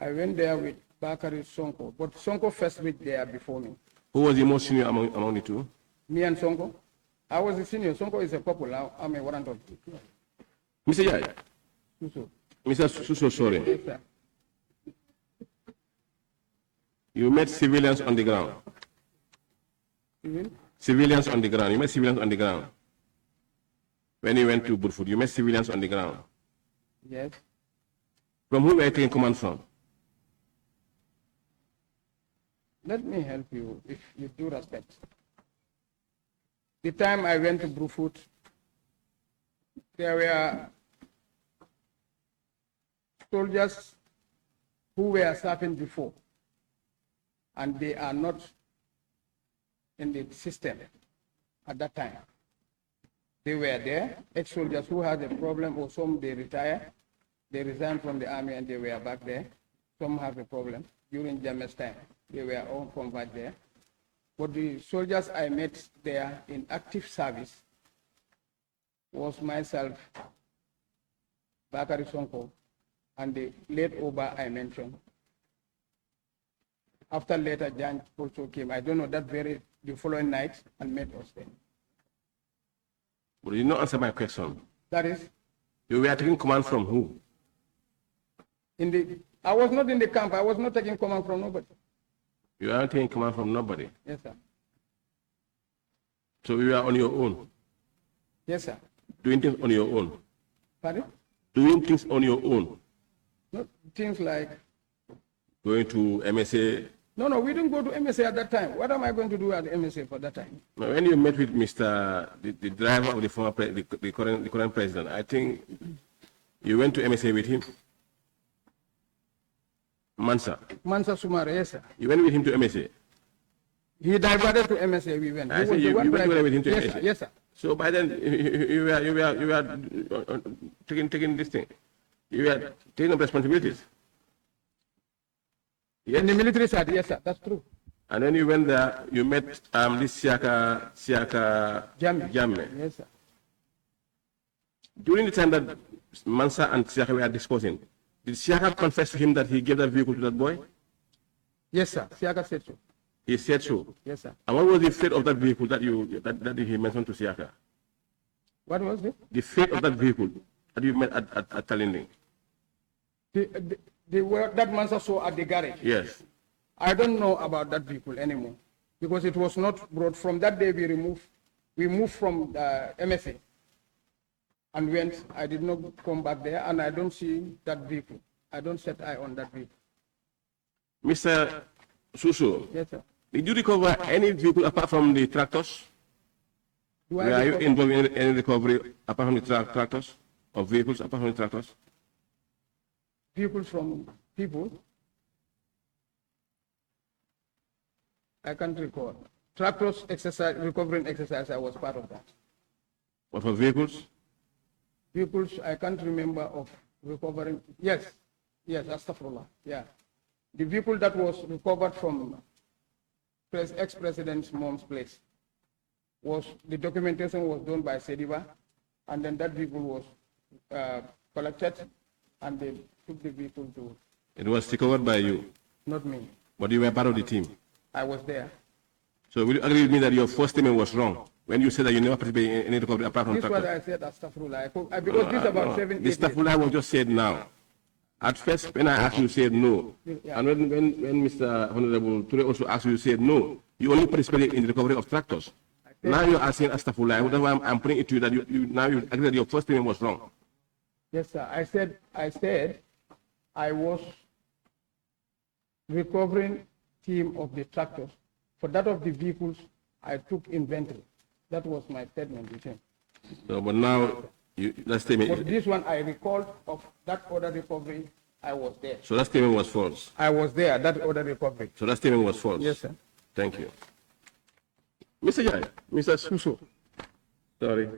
I went there with Bakari Sonko, but Sonko first went there before me. Who was the most senior among the two? Me and Sonko. I was the senior. Sonko is a couple. I'm a warrant of. Mr. Jai, Suso. Mr. Suso, sorry. Yes, sir. You met civilians on the ground. Even? Civilians on the ground. You met civilians on the ground. When you went to Burfoot, you met civilians on the ground. Yes. From whom were you taking command from? Let me help you, if you do respect. The time I went to Burfoot, there were soldiers who were serving before, and they are not in the system at that time. They were there, ex-soldiers who had a problem, or some they retire, they resigned from the army and they were back there. Some have a problem. During Janneh's time, they were all converted there. But the soldiers I met there in active service was myself, Bakari Sonko, and the late Oba I mentioned. After later, Janneh also came. I don't know, the following night, and met us there. But you did not answer my question. That is, You were taking command from who? I was not in the camp. I was not taking command from nobody. You weren't taking command from nobody. Yes, sir. So you were on your own, Yes, sir. doing things on your own. Pardon? Doing things on your own. Not things like, Going to MSA. no, we didn't go to MSA at that time. What am I going to do at MSA for that time? Now, when you met with the driver of the former the current president, I think you went to MSA with him. Mansa. Mansa Sumare, yes, sir. You went with him to MSA. He diverted to MSA, we went. I He said was the you one went driving. with him to Yes, MSA. sir. Yes, sir. So by then you were taking this thing. You were taking up responsibilities. Yes. In the military side, yes, sir. That's true. And then you went there, you met this Siaka Janneh. Yes, sir. During the time that Mansa and Siaka were discussing, did Siaka confess to him that he gave that vehicle to that boy? Yes, sir. Siaka said so. He said so. Yes, sir. And what was the fate of that vehicle that he mentioned to Siaka? What was it? The fate of that vehicle that you met at Talinding? That Mansa saw at the garage. Yes. I don't know about that vehicle anymore because it was not brought. From that day we moved from MSA and went. I did not come back there, and I don't see that vehicle. I don't set eye on that vehicle. Mr. Suso, Yes, sir. did you recover any vehicle apart from the tractors? Were you involved in any recovery apart from the tractors, or vehicles apart from the tractors? Vehicles from people? I can't recall. Tractors exercise, recovering exercise, I was part of that. What for vehicles? Vehicles, I can't remember of recovering. Yes, Astaghfirullah, yeah. The vehicle that was recovered from ex-president's mom's place the documentation was done by Sediba, and then that vehicle was collected, and they took the vehicle to. It was recovered by you? Not me. But you were part of the team? I was there. So will you agree with me that your first statement was wrong? when you said that you never participated in any recovery apart from This is what tractors? I said, Astaghfirullah. Because this is about 7, 8 This stuff years. I was just said now. At first, when I asked you, you said no. Yeah. And when Mr. Honorable Ture also asked you, you said no. You only participated in the recovery of tractors. Now you're asking Astaghfirullah. That's why I'm putting it to you that now you agree that your first payment was wrong. Yes, sir. I said I was recovering team of the tractors. For that of the vehicles, I took inventory. That was my statement with him. So, but now, that statement, But this one I recalled of that order recovery, I was there. so that statement was false. I was there, that order recovery. So that statement was false. Yes, sir. Thank you. Mr. Jai, Mr. Suso. Sorry.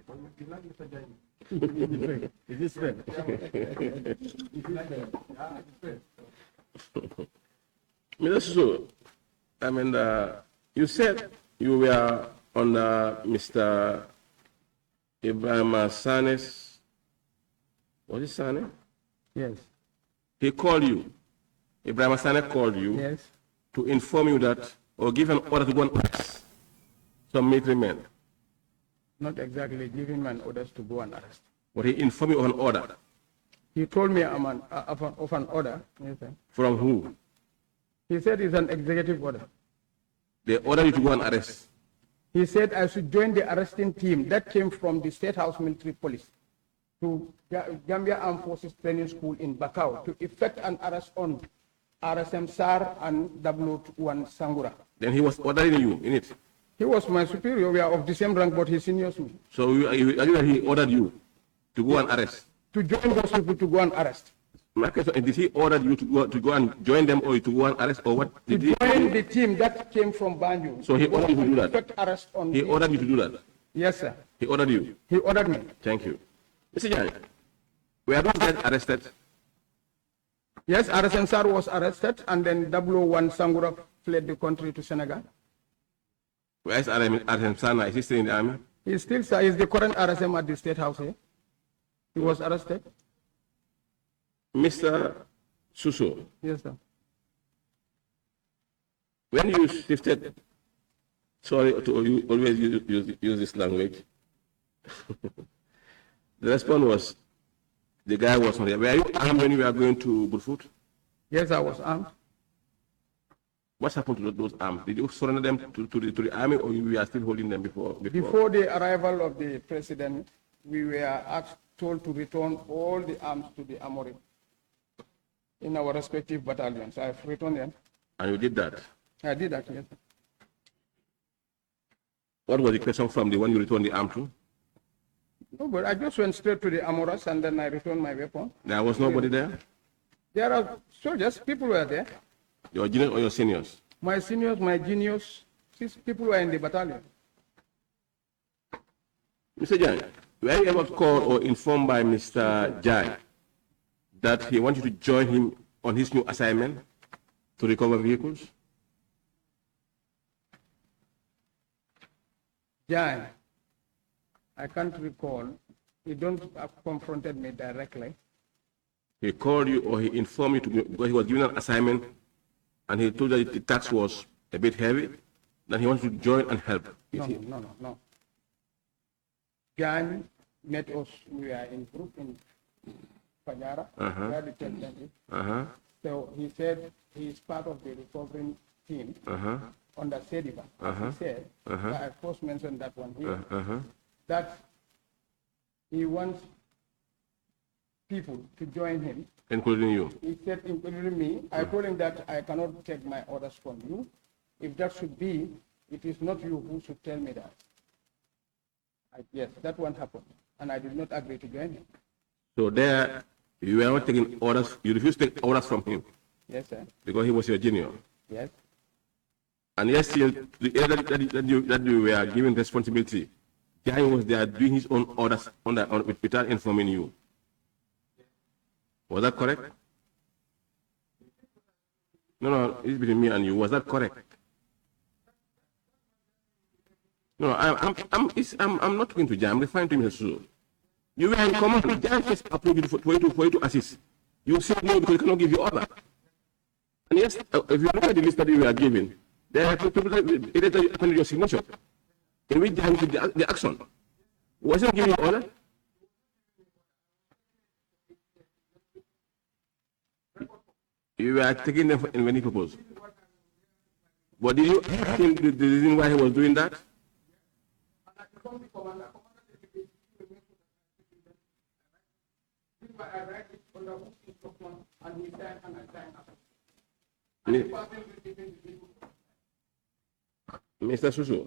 Is this fair? Mr. Suso, I mean, you said you were under Mr. Ibrahim Sane's, was it Sane? Yes. He called you. Ibrahim Sane called you Yes. to inform you that, or give an order to go and arrest some military men. Not exactly giving man orders to go and arrest. But he informed you of an order. He told me of an order. Yes, sir. From who? He said it's an executive order. They ordered you to go and arrest. He said I should join the arresting team that came from the State House Military Police to Gambia Armed Forces Training School in Bakau to effect an arrest on RSM SAR and W1 Sangura. Then he was ordering you in it. He was my superior. We are of the same rank, but he seniors me. So you agree that he ordered you to go and arrest. To join those people to go and arrest. My question, did he order you to go and join them, or to go and arrest, or what? To Did he? join the team that came from Banjul. So he ordered you to do that? Effect arrest on He the- ordered you to do that. Yes, sir. He ordered you. He ordered me. Thank you. Mr. Jai, were those guys arrested? Yes, RSM SAR was arrested, and then W1 Sangura fled the country to Senegal. Where is RM Sana? Is he still in the army? He's still, sir, he's the current RSM at the State House here. He was arrested. Mr. Suso, Yes, sir. when you shifted, sorry to always use this language, the response was, the guy was not there. Were you armed when you were going to Burfoot? Yes, I was armed. What happened to those arms? Did you surrender them to the army, or you were still holding them before? Before the arrival of the president, we were told to return all the arms to the armory in our respective battalions. I've returned them. And you did that. I did that, yes. What was the question from the one you returned the arm to? No, but I just went straight to the armorers and then I returned my weapon. There was nobody there? There are soldiers, people were there. Your juniors or your seniors? My seniors, my juniors, 6 people were in the battalion. Mr. Jai, were you ever called or informed by Mr. Jai that he wants you to join him on his new assignment to recover vehicles? Jan, I can't recall. He don't have confronted me directly. He called you or he informed you because he was given an assignment and he told you that the tax was a bit heavy, that he wants to join and help. No. Jan met us, we are in group in Fajara, where the president is. So he said he is part of the recovering team under Sediba. He said, I first mentioned that one here, that he wants people to join him. Including you. He said, including me, I told him that I cannot take my orders from you. If that should be, it is not you who should tell me that. Yes, that one happened, and I did not agree to join him. So there, you were not taking orders, you refused to take orders from him. Yes, sir. Because he was your junior. Yes. And yes, still, the area that you were given responsibility, Jai was there doing his own orders without informing you. Was that correct? No, it's between me and you. Was that correct? No, I'm not talking to Jai. I'm referring to Mr. Suso. You were in command. Jai just approved you for you to assist. You said no because you cannot give your order. And yes, if you look at the list that you were given, there are people that attended your signature. in which Janneh did the action. Was he not giving order? You were taking them in many purposes. But did you think the reason why he was doing that? Mr. Susu,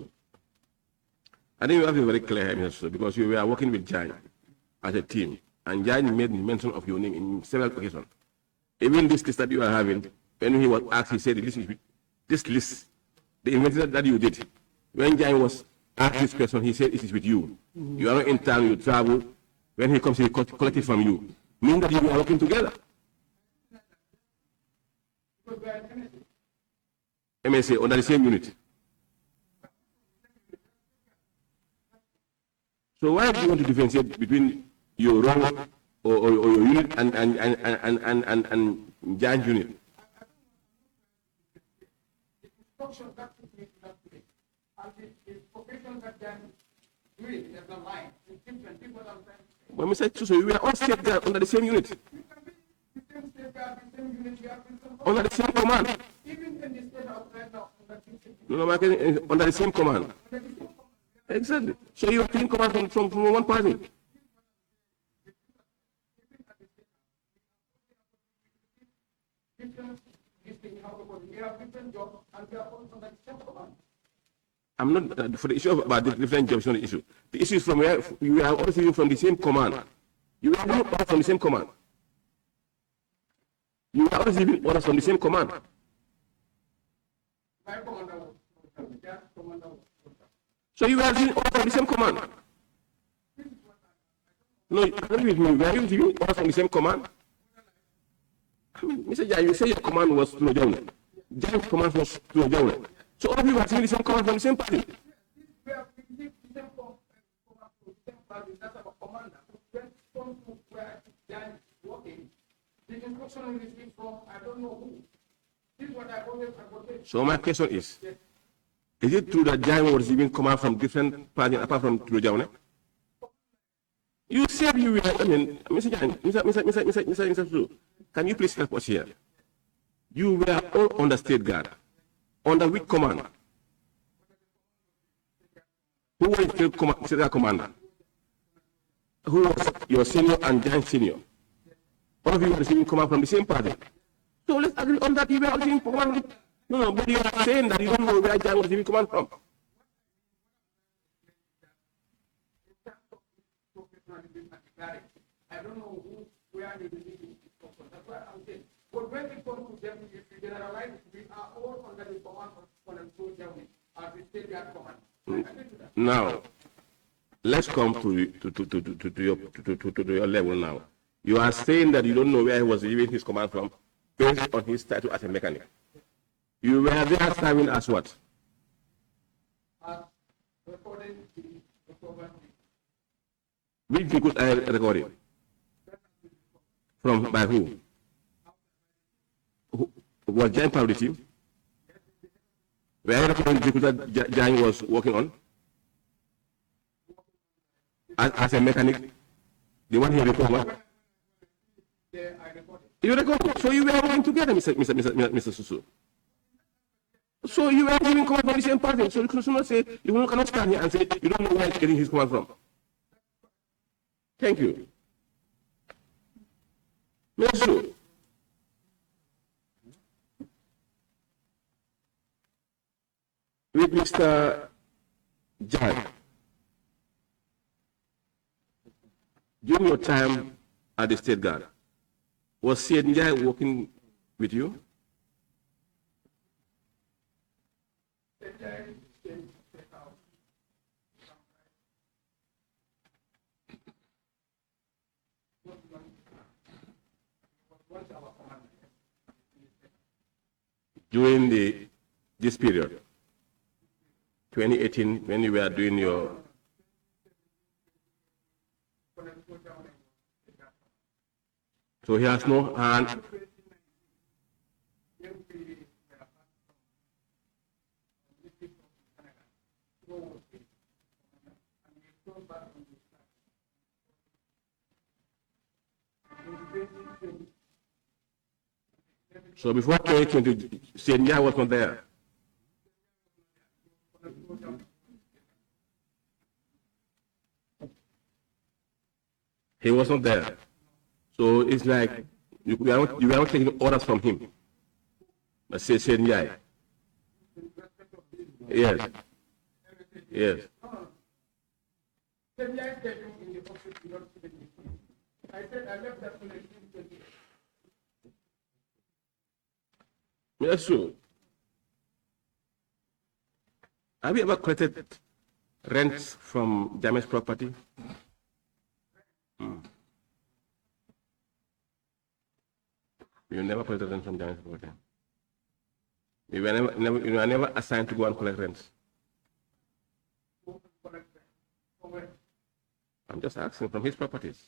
I think you have to be very clear here, Mr. Susu, because you were working with Janneh as a team, and Janneh made mention of your name in several occasions. Even this list that you are having, when he was asked, he said, this list, the inventory that you did, when Janneh was asked this question, he said, it is with you. You are not in town, you travel. When he comes, he collect it from you. Meaning that you are working together. MSA, under the same unit. So why do you want to differentiate between your role or your unit and Janneh's unit? But Mr. Suso, we are all safeguard under the same unit. Under the same command. No, under the same command. Exactly. So you are taking command from one person. I'm not for the issue about the different jobs, not the issue. The issue is from where you are all receiving from the same command. You are not all from the same command. You are all receiving orders from the same command. So you are receiving orders from the same command. No, agree with me. We are receiving orders from the same command. I mean, Mr. Jai, you say your command was to Janneh. Janneh's command was to Janneh. So all of you are receiving the same command from the same party. So my question is it true that Janneh was receiving command from different parties apart from Janneh? You said you were, I mean, Mr. Janneh, Mr. Su, can you please help us here? You were all under state guard. Under which command? Who was the state commander? Who was your senior and Janneh senior? All of you were receiving command from the same party. So let's agree on that. You were receiving command. No, but you are saying that you don't know where Janneh was receiving command from. I don't know where they receiving command. That's why I'm saying. But when it comes to them, if you generalize, we are all under the command of Colonel Janneh as the state guard command. Now, let's come to your level now. You are saying that you don't know where he was receiving his command from based on his title as a mechanic. You were there serving as what? Which vehicle are recording? From by who? Was Janneh part of the team? Were you recording the vehicle that Janneh was working on? As a mechanic? The one he recorded? You recorded. So you were working together, Mr. Susu. So you were giving command from the same party. So you cannot say, you cannot stand here and say you don't know where he's getting his command from. Thank you. Mr. Susu. With Mr. Janneh, during your time at the State Guard, was Janneh working with you? During this period, 2018, when you were doing your so he has no hand. So before 2020, Janneh was not there. He was not there. So it's like you are not taking orders from him. But say Janneh. Yes. Yes. That's true. Have you ever collected rents from damaged property? You never collected rent from damaged property. You were never assigned to go and collect rents. I'm just asking from his properties.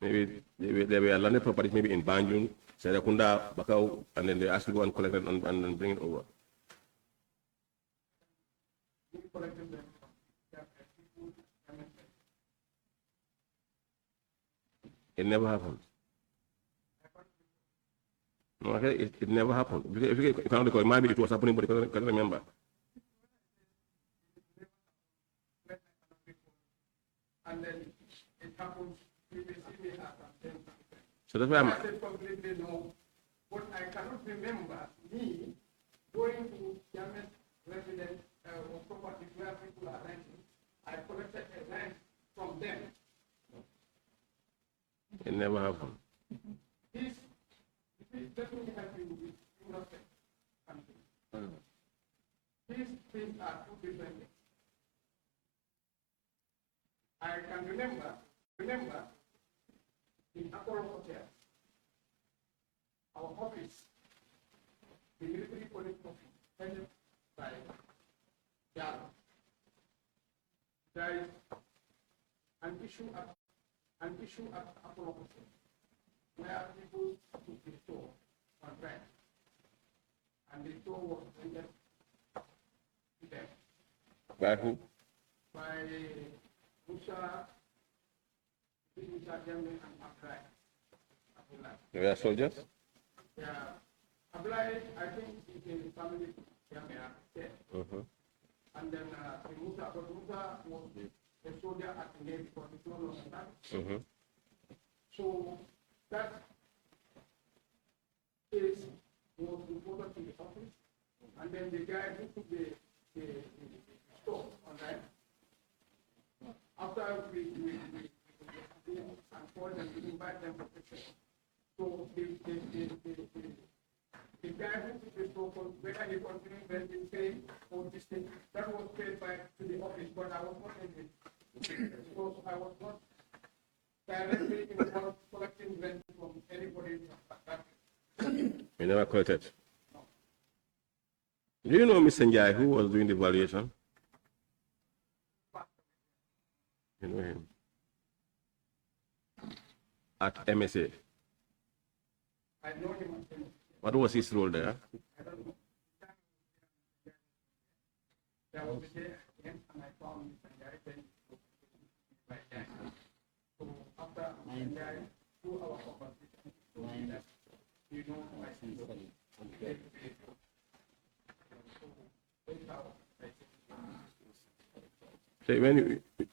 Maybe there were landed properties, maybe in Banjul, Serekunda, Bakau, and then they asked to go and collect it and bring it over. It never happened. No, it never happened. If you cannot recall, maybe it was happening, but you can't remember. And then it happens, so that's why I said completely no, but I cannot remember me going to Janneh's residence or properties where people are renting. I collected a rent from them. It never happened. Let me help you with innocent something. These things are two different things. I can remember in Apollo Hotel, our office, the military police office, headed by Janneh. There is an issue at Apollo Hotel where people took the store on rent, and the store was rented to them. By who? By Musa, Janneh, and Abdullah. They were soldiers? Yeah. Abdullah, I think, is in the family of Janneh. And then Musa was a soldier at the Navy for the throne of the So that case was reported to the office, and then the guy who took the store on that, after we and call them, we invite them for pictures. So the guy who took the store, whether he continued renting, paying or this thing, that was paid back to the office, but I was not in it. Because I was not directly involved collecting rent from anybody. You never collected? No. Do you know Mr. Njai, who was doing the valuation? You know him? At MSA? I know him at MSA. What was his role there? I don't know. There was a day and I found Mr. Njai, then so after Njai, through our conversation, you know my sister. So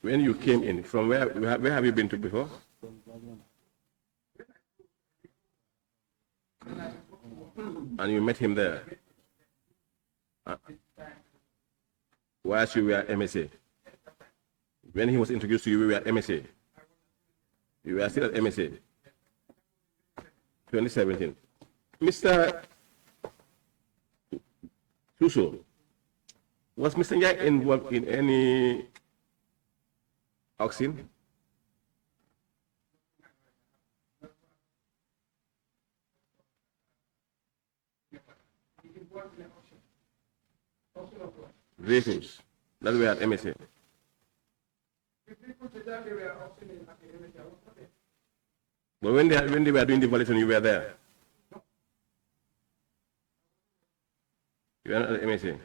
when you came in, from where have you been to before? And you met him there? Whilst you were MSA? When he was introduced to you, you were at MSA? You were still at MSA? 2017. Mr. Suso, was Mr. Njai involved in any auction? Vehicles that were at MSA. But when they were doing the valuation, you were there. You were not at MSA.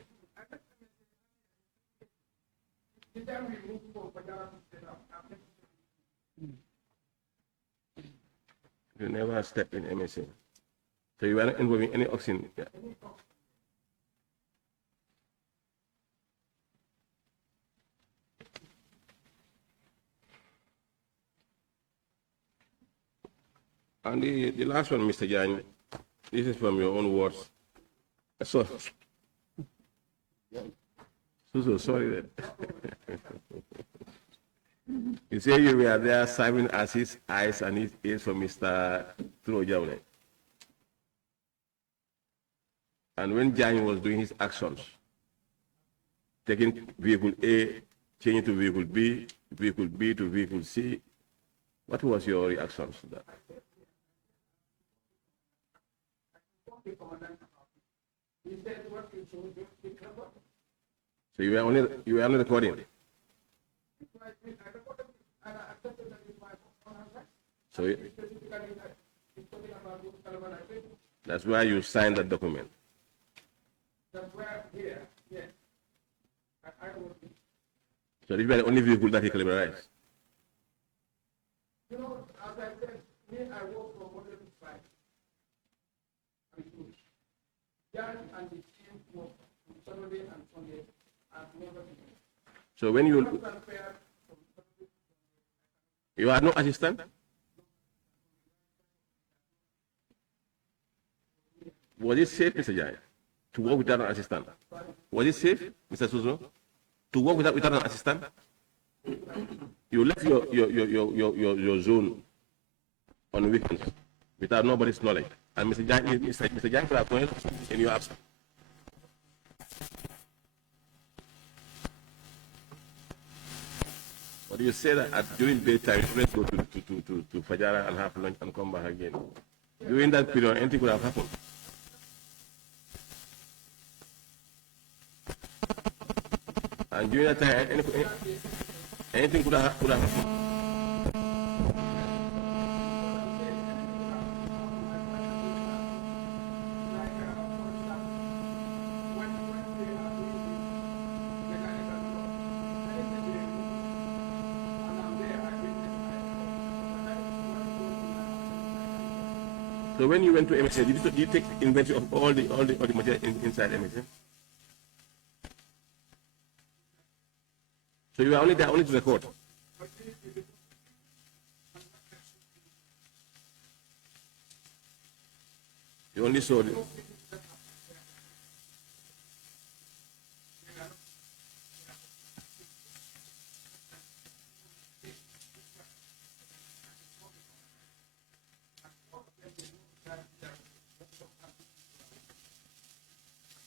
You never stepped in MSA. So you were not involved in any auction. Yeah. And the last one, Mr. Janneh, this is from your own words. So sorry that. You say you were there serving as his eyes and his ears for Mr. Janneh. And when Janneh was doing his actions, taking vehicle A, changing to vehicle B to vehicle C, what was your reaction to that? So you were only recording. So that's why you signed that document. So these were the only vehicle that he collaborated. You know, as I said, me, I work from Monday to Friday. Jan and the team work on Saturday and Sunday and never been. So when you had no assistant? Was it safe, Mr. Janneh, to work without an assistant? Was it safe, Mr. Suso, to work without an assistant? You left your zone on weekends without nobody's knowledge. And Mr. Janneh could have known in your absence. But you say that during daytime, let's go to Fajara and have lunch and come back again. During that period, anything could have happened. And during that time, anything could have happened. So when you went to MSA, did you take inventory of all the material inside MSA? So you were only there only to record. You only saw it.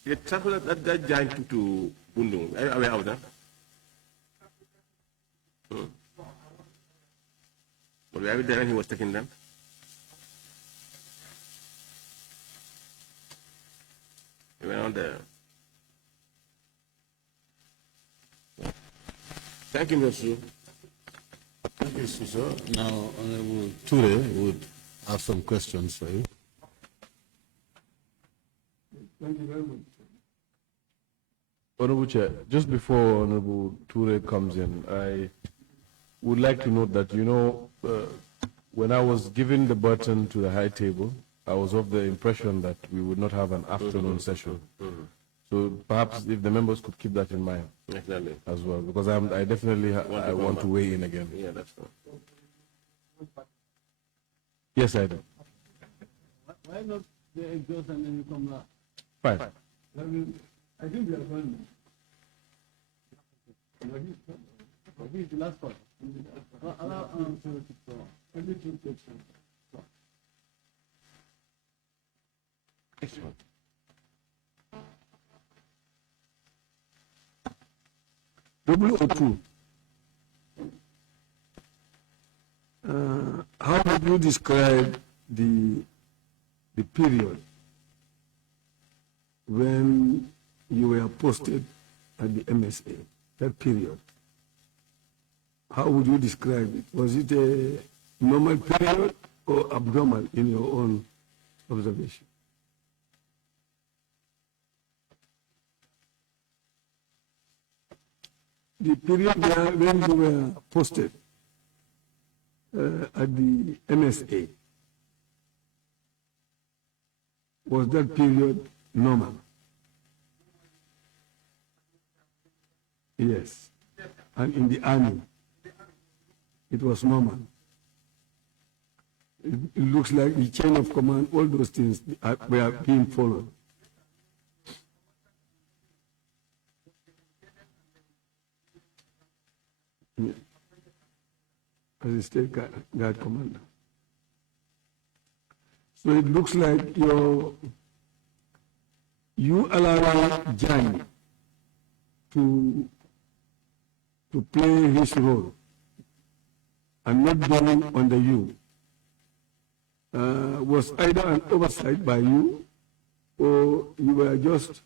The transfer that giant to Bundung, are you aware of that? But were you there when he was taking them? You were not there. Thank you, Mr. Thank you, Suso. Now, Honorable Ture would have some questions for you. Thank you very much. Honorable Chair, just before Honorable Ture comes in, I would like to note that, when I was given the button to the high table, I was of the impression that we would not have an afternoon session. So perhaps if the members could keep that in mind as well, because I definitely want to weigh in again. Yeah, that's fine. Yes, I do. Why not the exhaust and then you come last? Fine. I think we are going. He's the last one. Only two questions. Excellent. WO2. How would you describe the period when you were posted at the MSA? That period. How would you describe it? Was it a normal period or abnormal in your own observation? The period when you were posted at the MSA, was that period normal? Yes. And in the army, it was normal. It looks like the chain of command, all those things were being followed. Yeah. As a state guard commander. So it looks like you allow Janneh to play his role and not going under you. Was either an oversight by you or you were just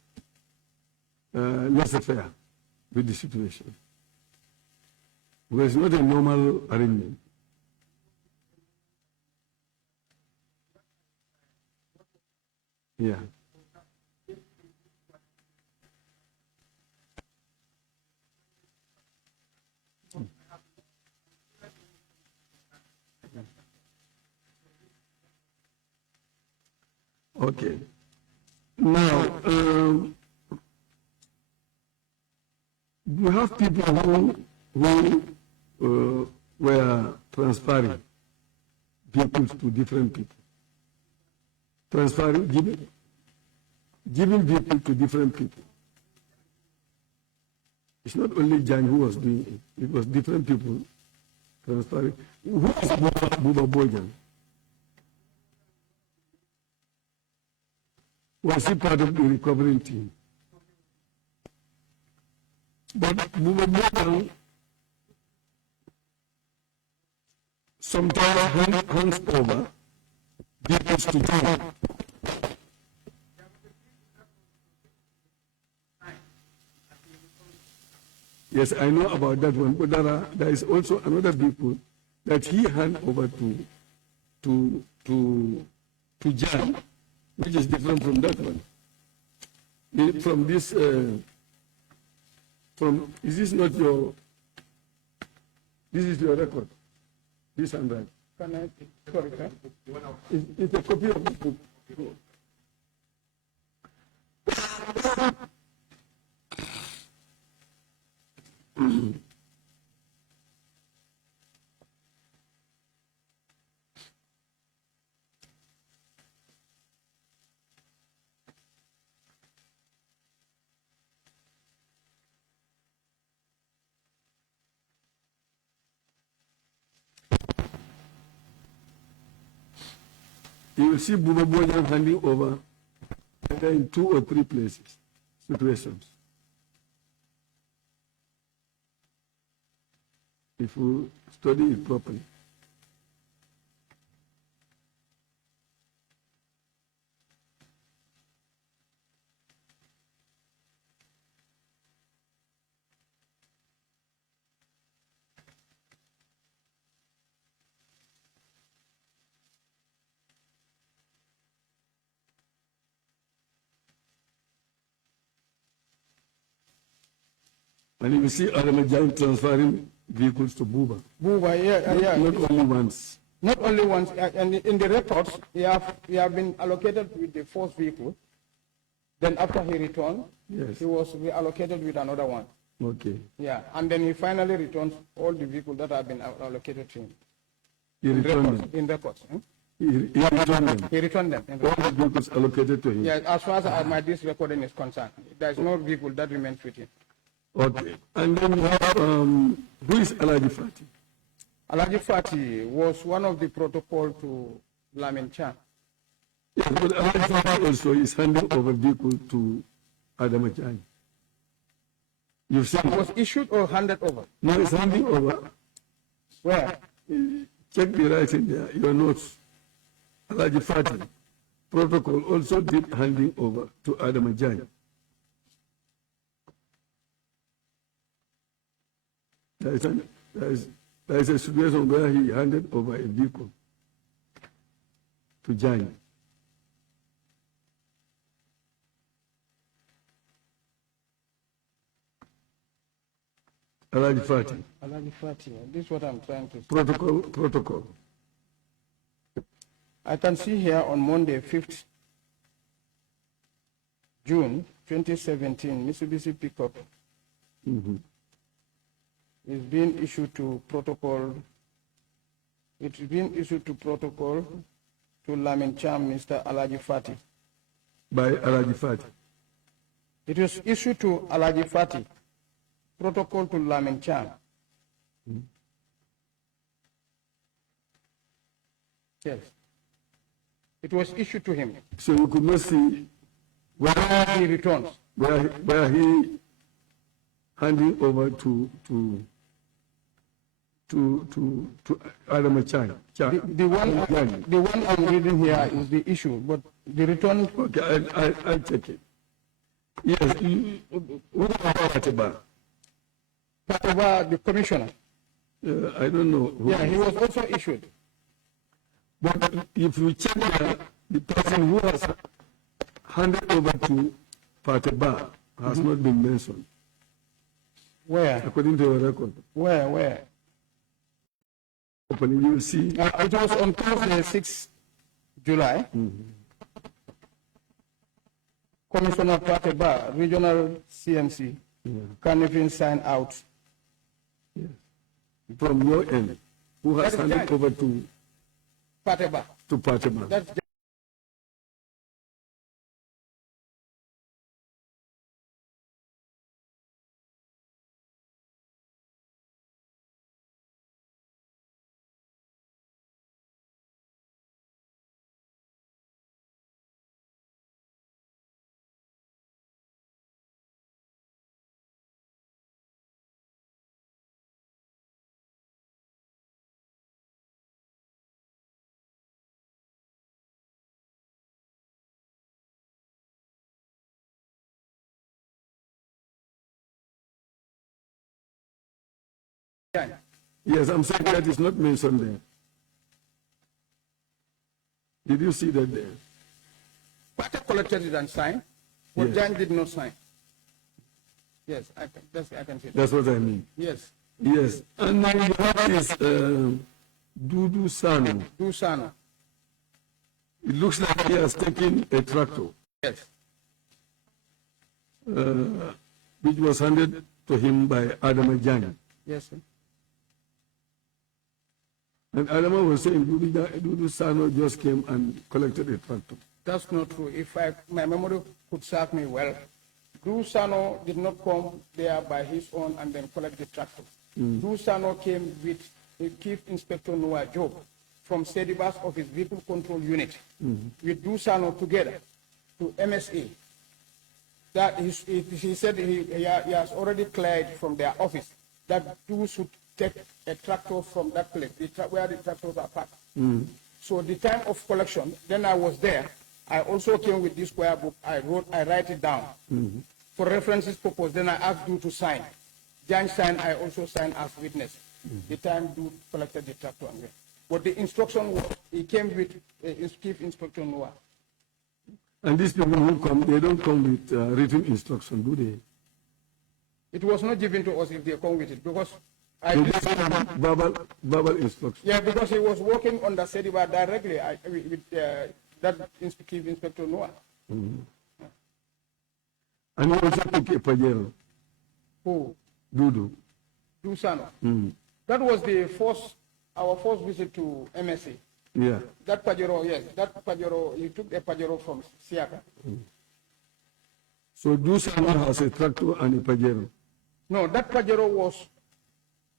laissez-faire with the situation? Because it's not a normal arrangement. Yeah. Okay. Now, you have people who were transferring vehicles to different people. Giving vehicles to different people. It's not only Janneh who was doing it, it was different people transferring. Who is Buba Bojan? Was he part of the recovering team? But Buba Bojan sometimes hands over vehicles to Janneh. Yes, I know about that one, but there is also another vehicle that he hand over to Janneh, which is different from that one. From this, is this not your? This is your record. This handwriting. Can I? Sorry, sir. It's a copy of the book. You will see Buba Bojan handing over in 2 or 3 places, situations. If you study it properly. And you will see Adamajai transferring vehicles to Buba. Buba, yeah. Not only once. Not only once, and in the records, he have been allocated with the first vehicle. Then after he returned, Yes. he was reallocated with another one. Okay. Yeah, and then he finally returns all the vehicles that have been allocated to him. He returned them. In records. He returned them. He returned them. All the vehicles allocated to him. Yeah, as far as this recording is concerned, there is no vehicle that remains with him. Okay. And then you have, who is Alaji Fati? Alaji Fati was one of the protocol to Lamin Chan. Yes, but Alaji Fati also is handing over vehicle to Adamajai. You've seen It was issued or handed over? No, it's handing over. Where? Check the writing there, your notes. Alaji Fati, protocol also did handing over to Adamajai. There is a situation where he handed over a vehicle to Janneh. Alaji Fati. Alaji Fati, this is what I'm trying to say. Protocol. I can see here on Monday, 5th June 2017 Mitsubishi pickup is being issued to protocol. It's been issued to protocol to Lamin Cham, Mr. Alaji Fati. By Alaji Fati. It was issued to Alaji Fati, protocol to Lamin Cham. Yes. It was issued to him. So you could not see Where he returns. where he handing over to Adam Chan. The one I'm reading here is the issue, but the return. Okay, I'll check it. Yes, what about Pateba? Pateba, the commissioner. I don't know. Yeah, he was also issued. But if you check the person who has handed over to Pateba has not been mentioned, Where? according to your record. Where? Opening, you will see. It was on Thursday, 6 July. Commissioner Pateba, regional CMC, can even sign out. From your end, who has That is handed right. over to Pateba. Pateba. That's Janneh. Yes, I'm saying that is not mentioned there. Did you see that there? Pate collected it and signed, but Yes. Janneh did not sign. Yes, I can see that. That's what I mean. Yes, Yes, and now you have this Dudu Sano. Dusano. It looks like he has taken a tractor, Yes, which was handed to him by Adama Janneh. yes, sir. And Adama was saying Dudu Sano just came and collected a tractor. That's not true. If my memory could serve me well, Dusano did not come there by his own and then collect the tractor. Dusano came with Chief Inspector Noah Job from Sedibas of his Vehicle Control Unit with Dusano together to MSA. That he said he has already cleared from their office that Du should take a tractor from that place, where the tractors are parked. So the time of collection, then I was there. I also came with this square book. I write it down. For references purpose, then I asked Du to sign. Janneh signed, I also signed as witness. The time Du collected the tractor. But the instruction was, he came with Chief Inspector Noah. And these people who come, they don't come with written instruction, do they? It was not given to us if they come with it, because I They just have verbal instruction. yeah, because he was working on the Sediba directly with that Chief Inspector Noah. And he also took a Pajero, Who? Dudu. Dusano. That was our first visit to MSA. Yeah. That Pajero, yes, that Pajero, he took a Pajero from Siaka. So Dusano has a tractor and a Pajero. No, that Pajero was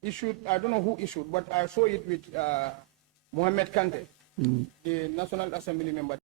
issued, I don't know who issued, but I saw it with Mohammed Kante, the National Assembly member.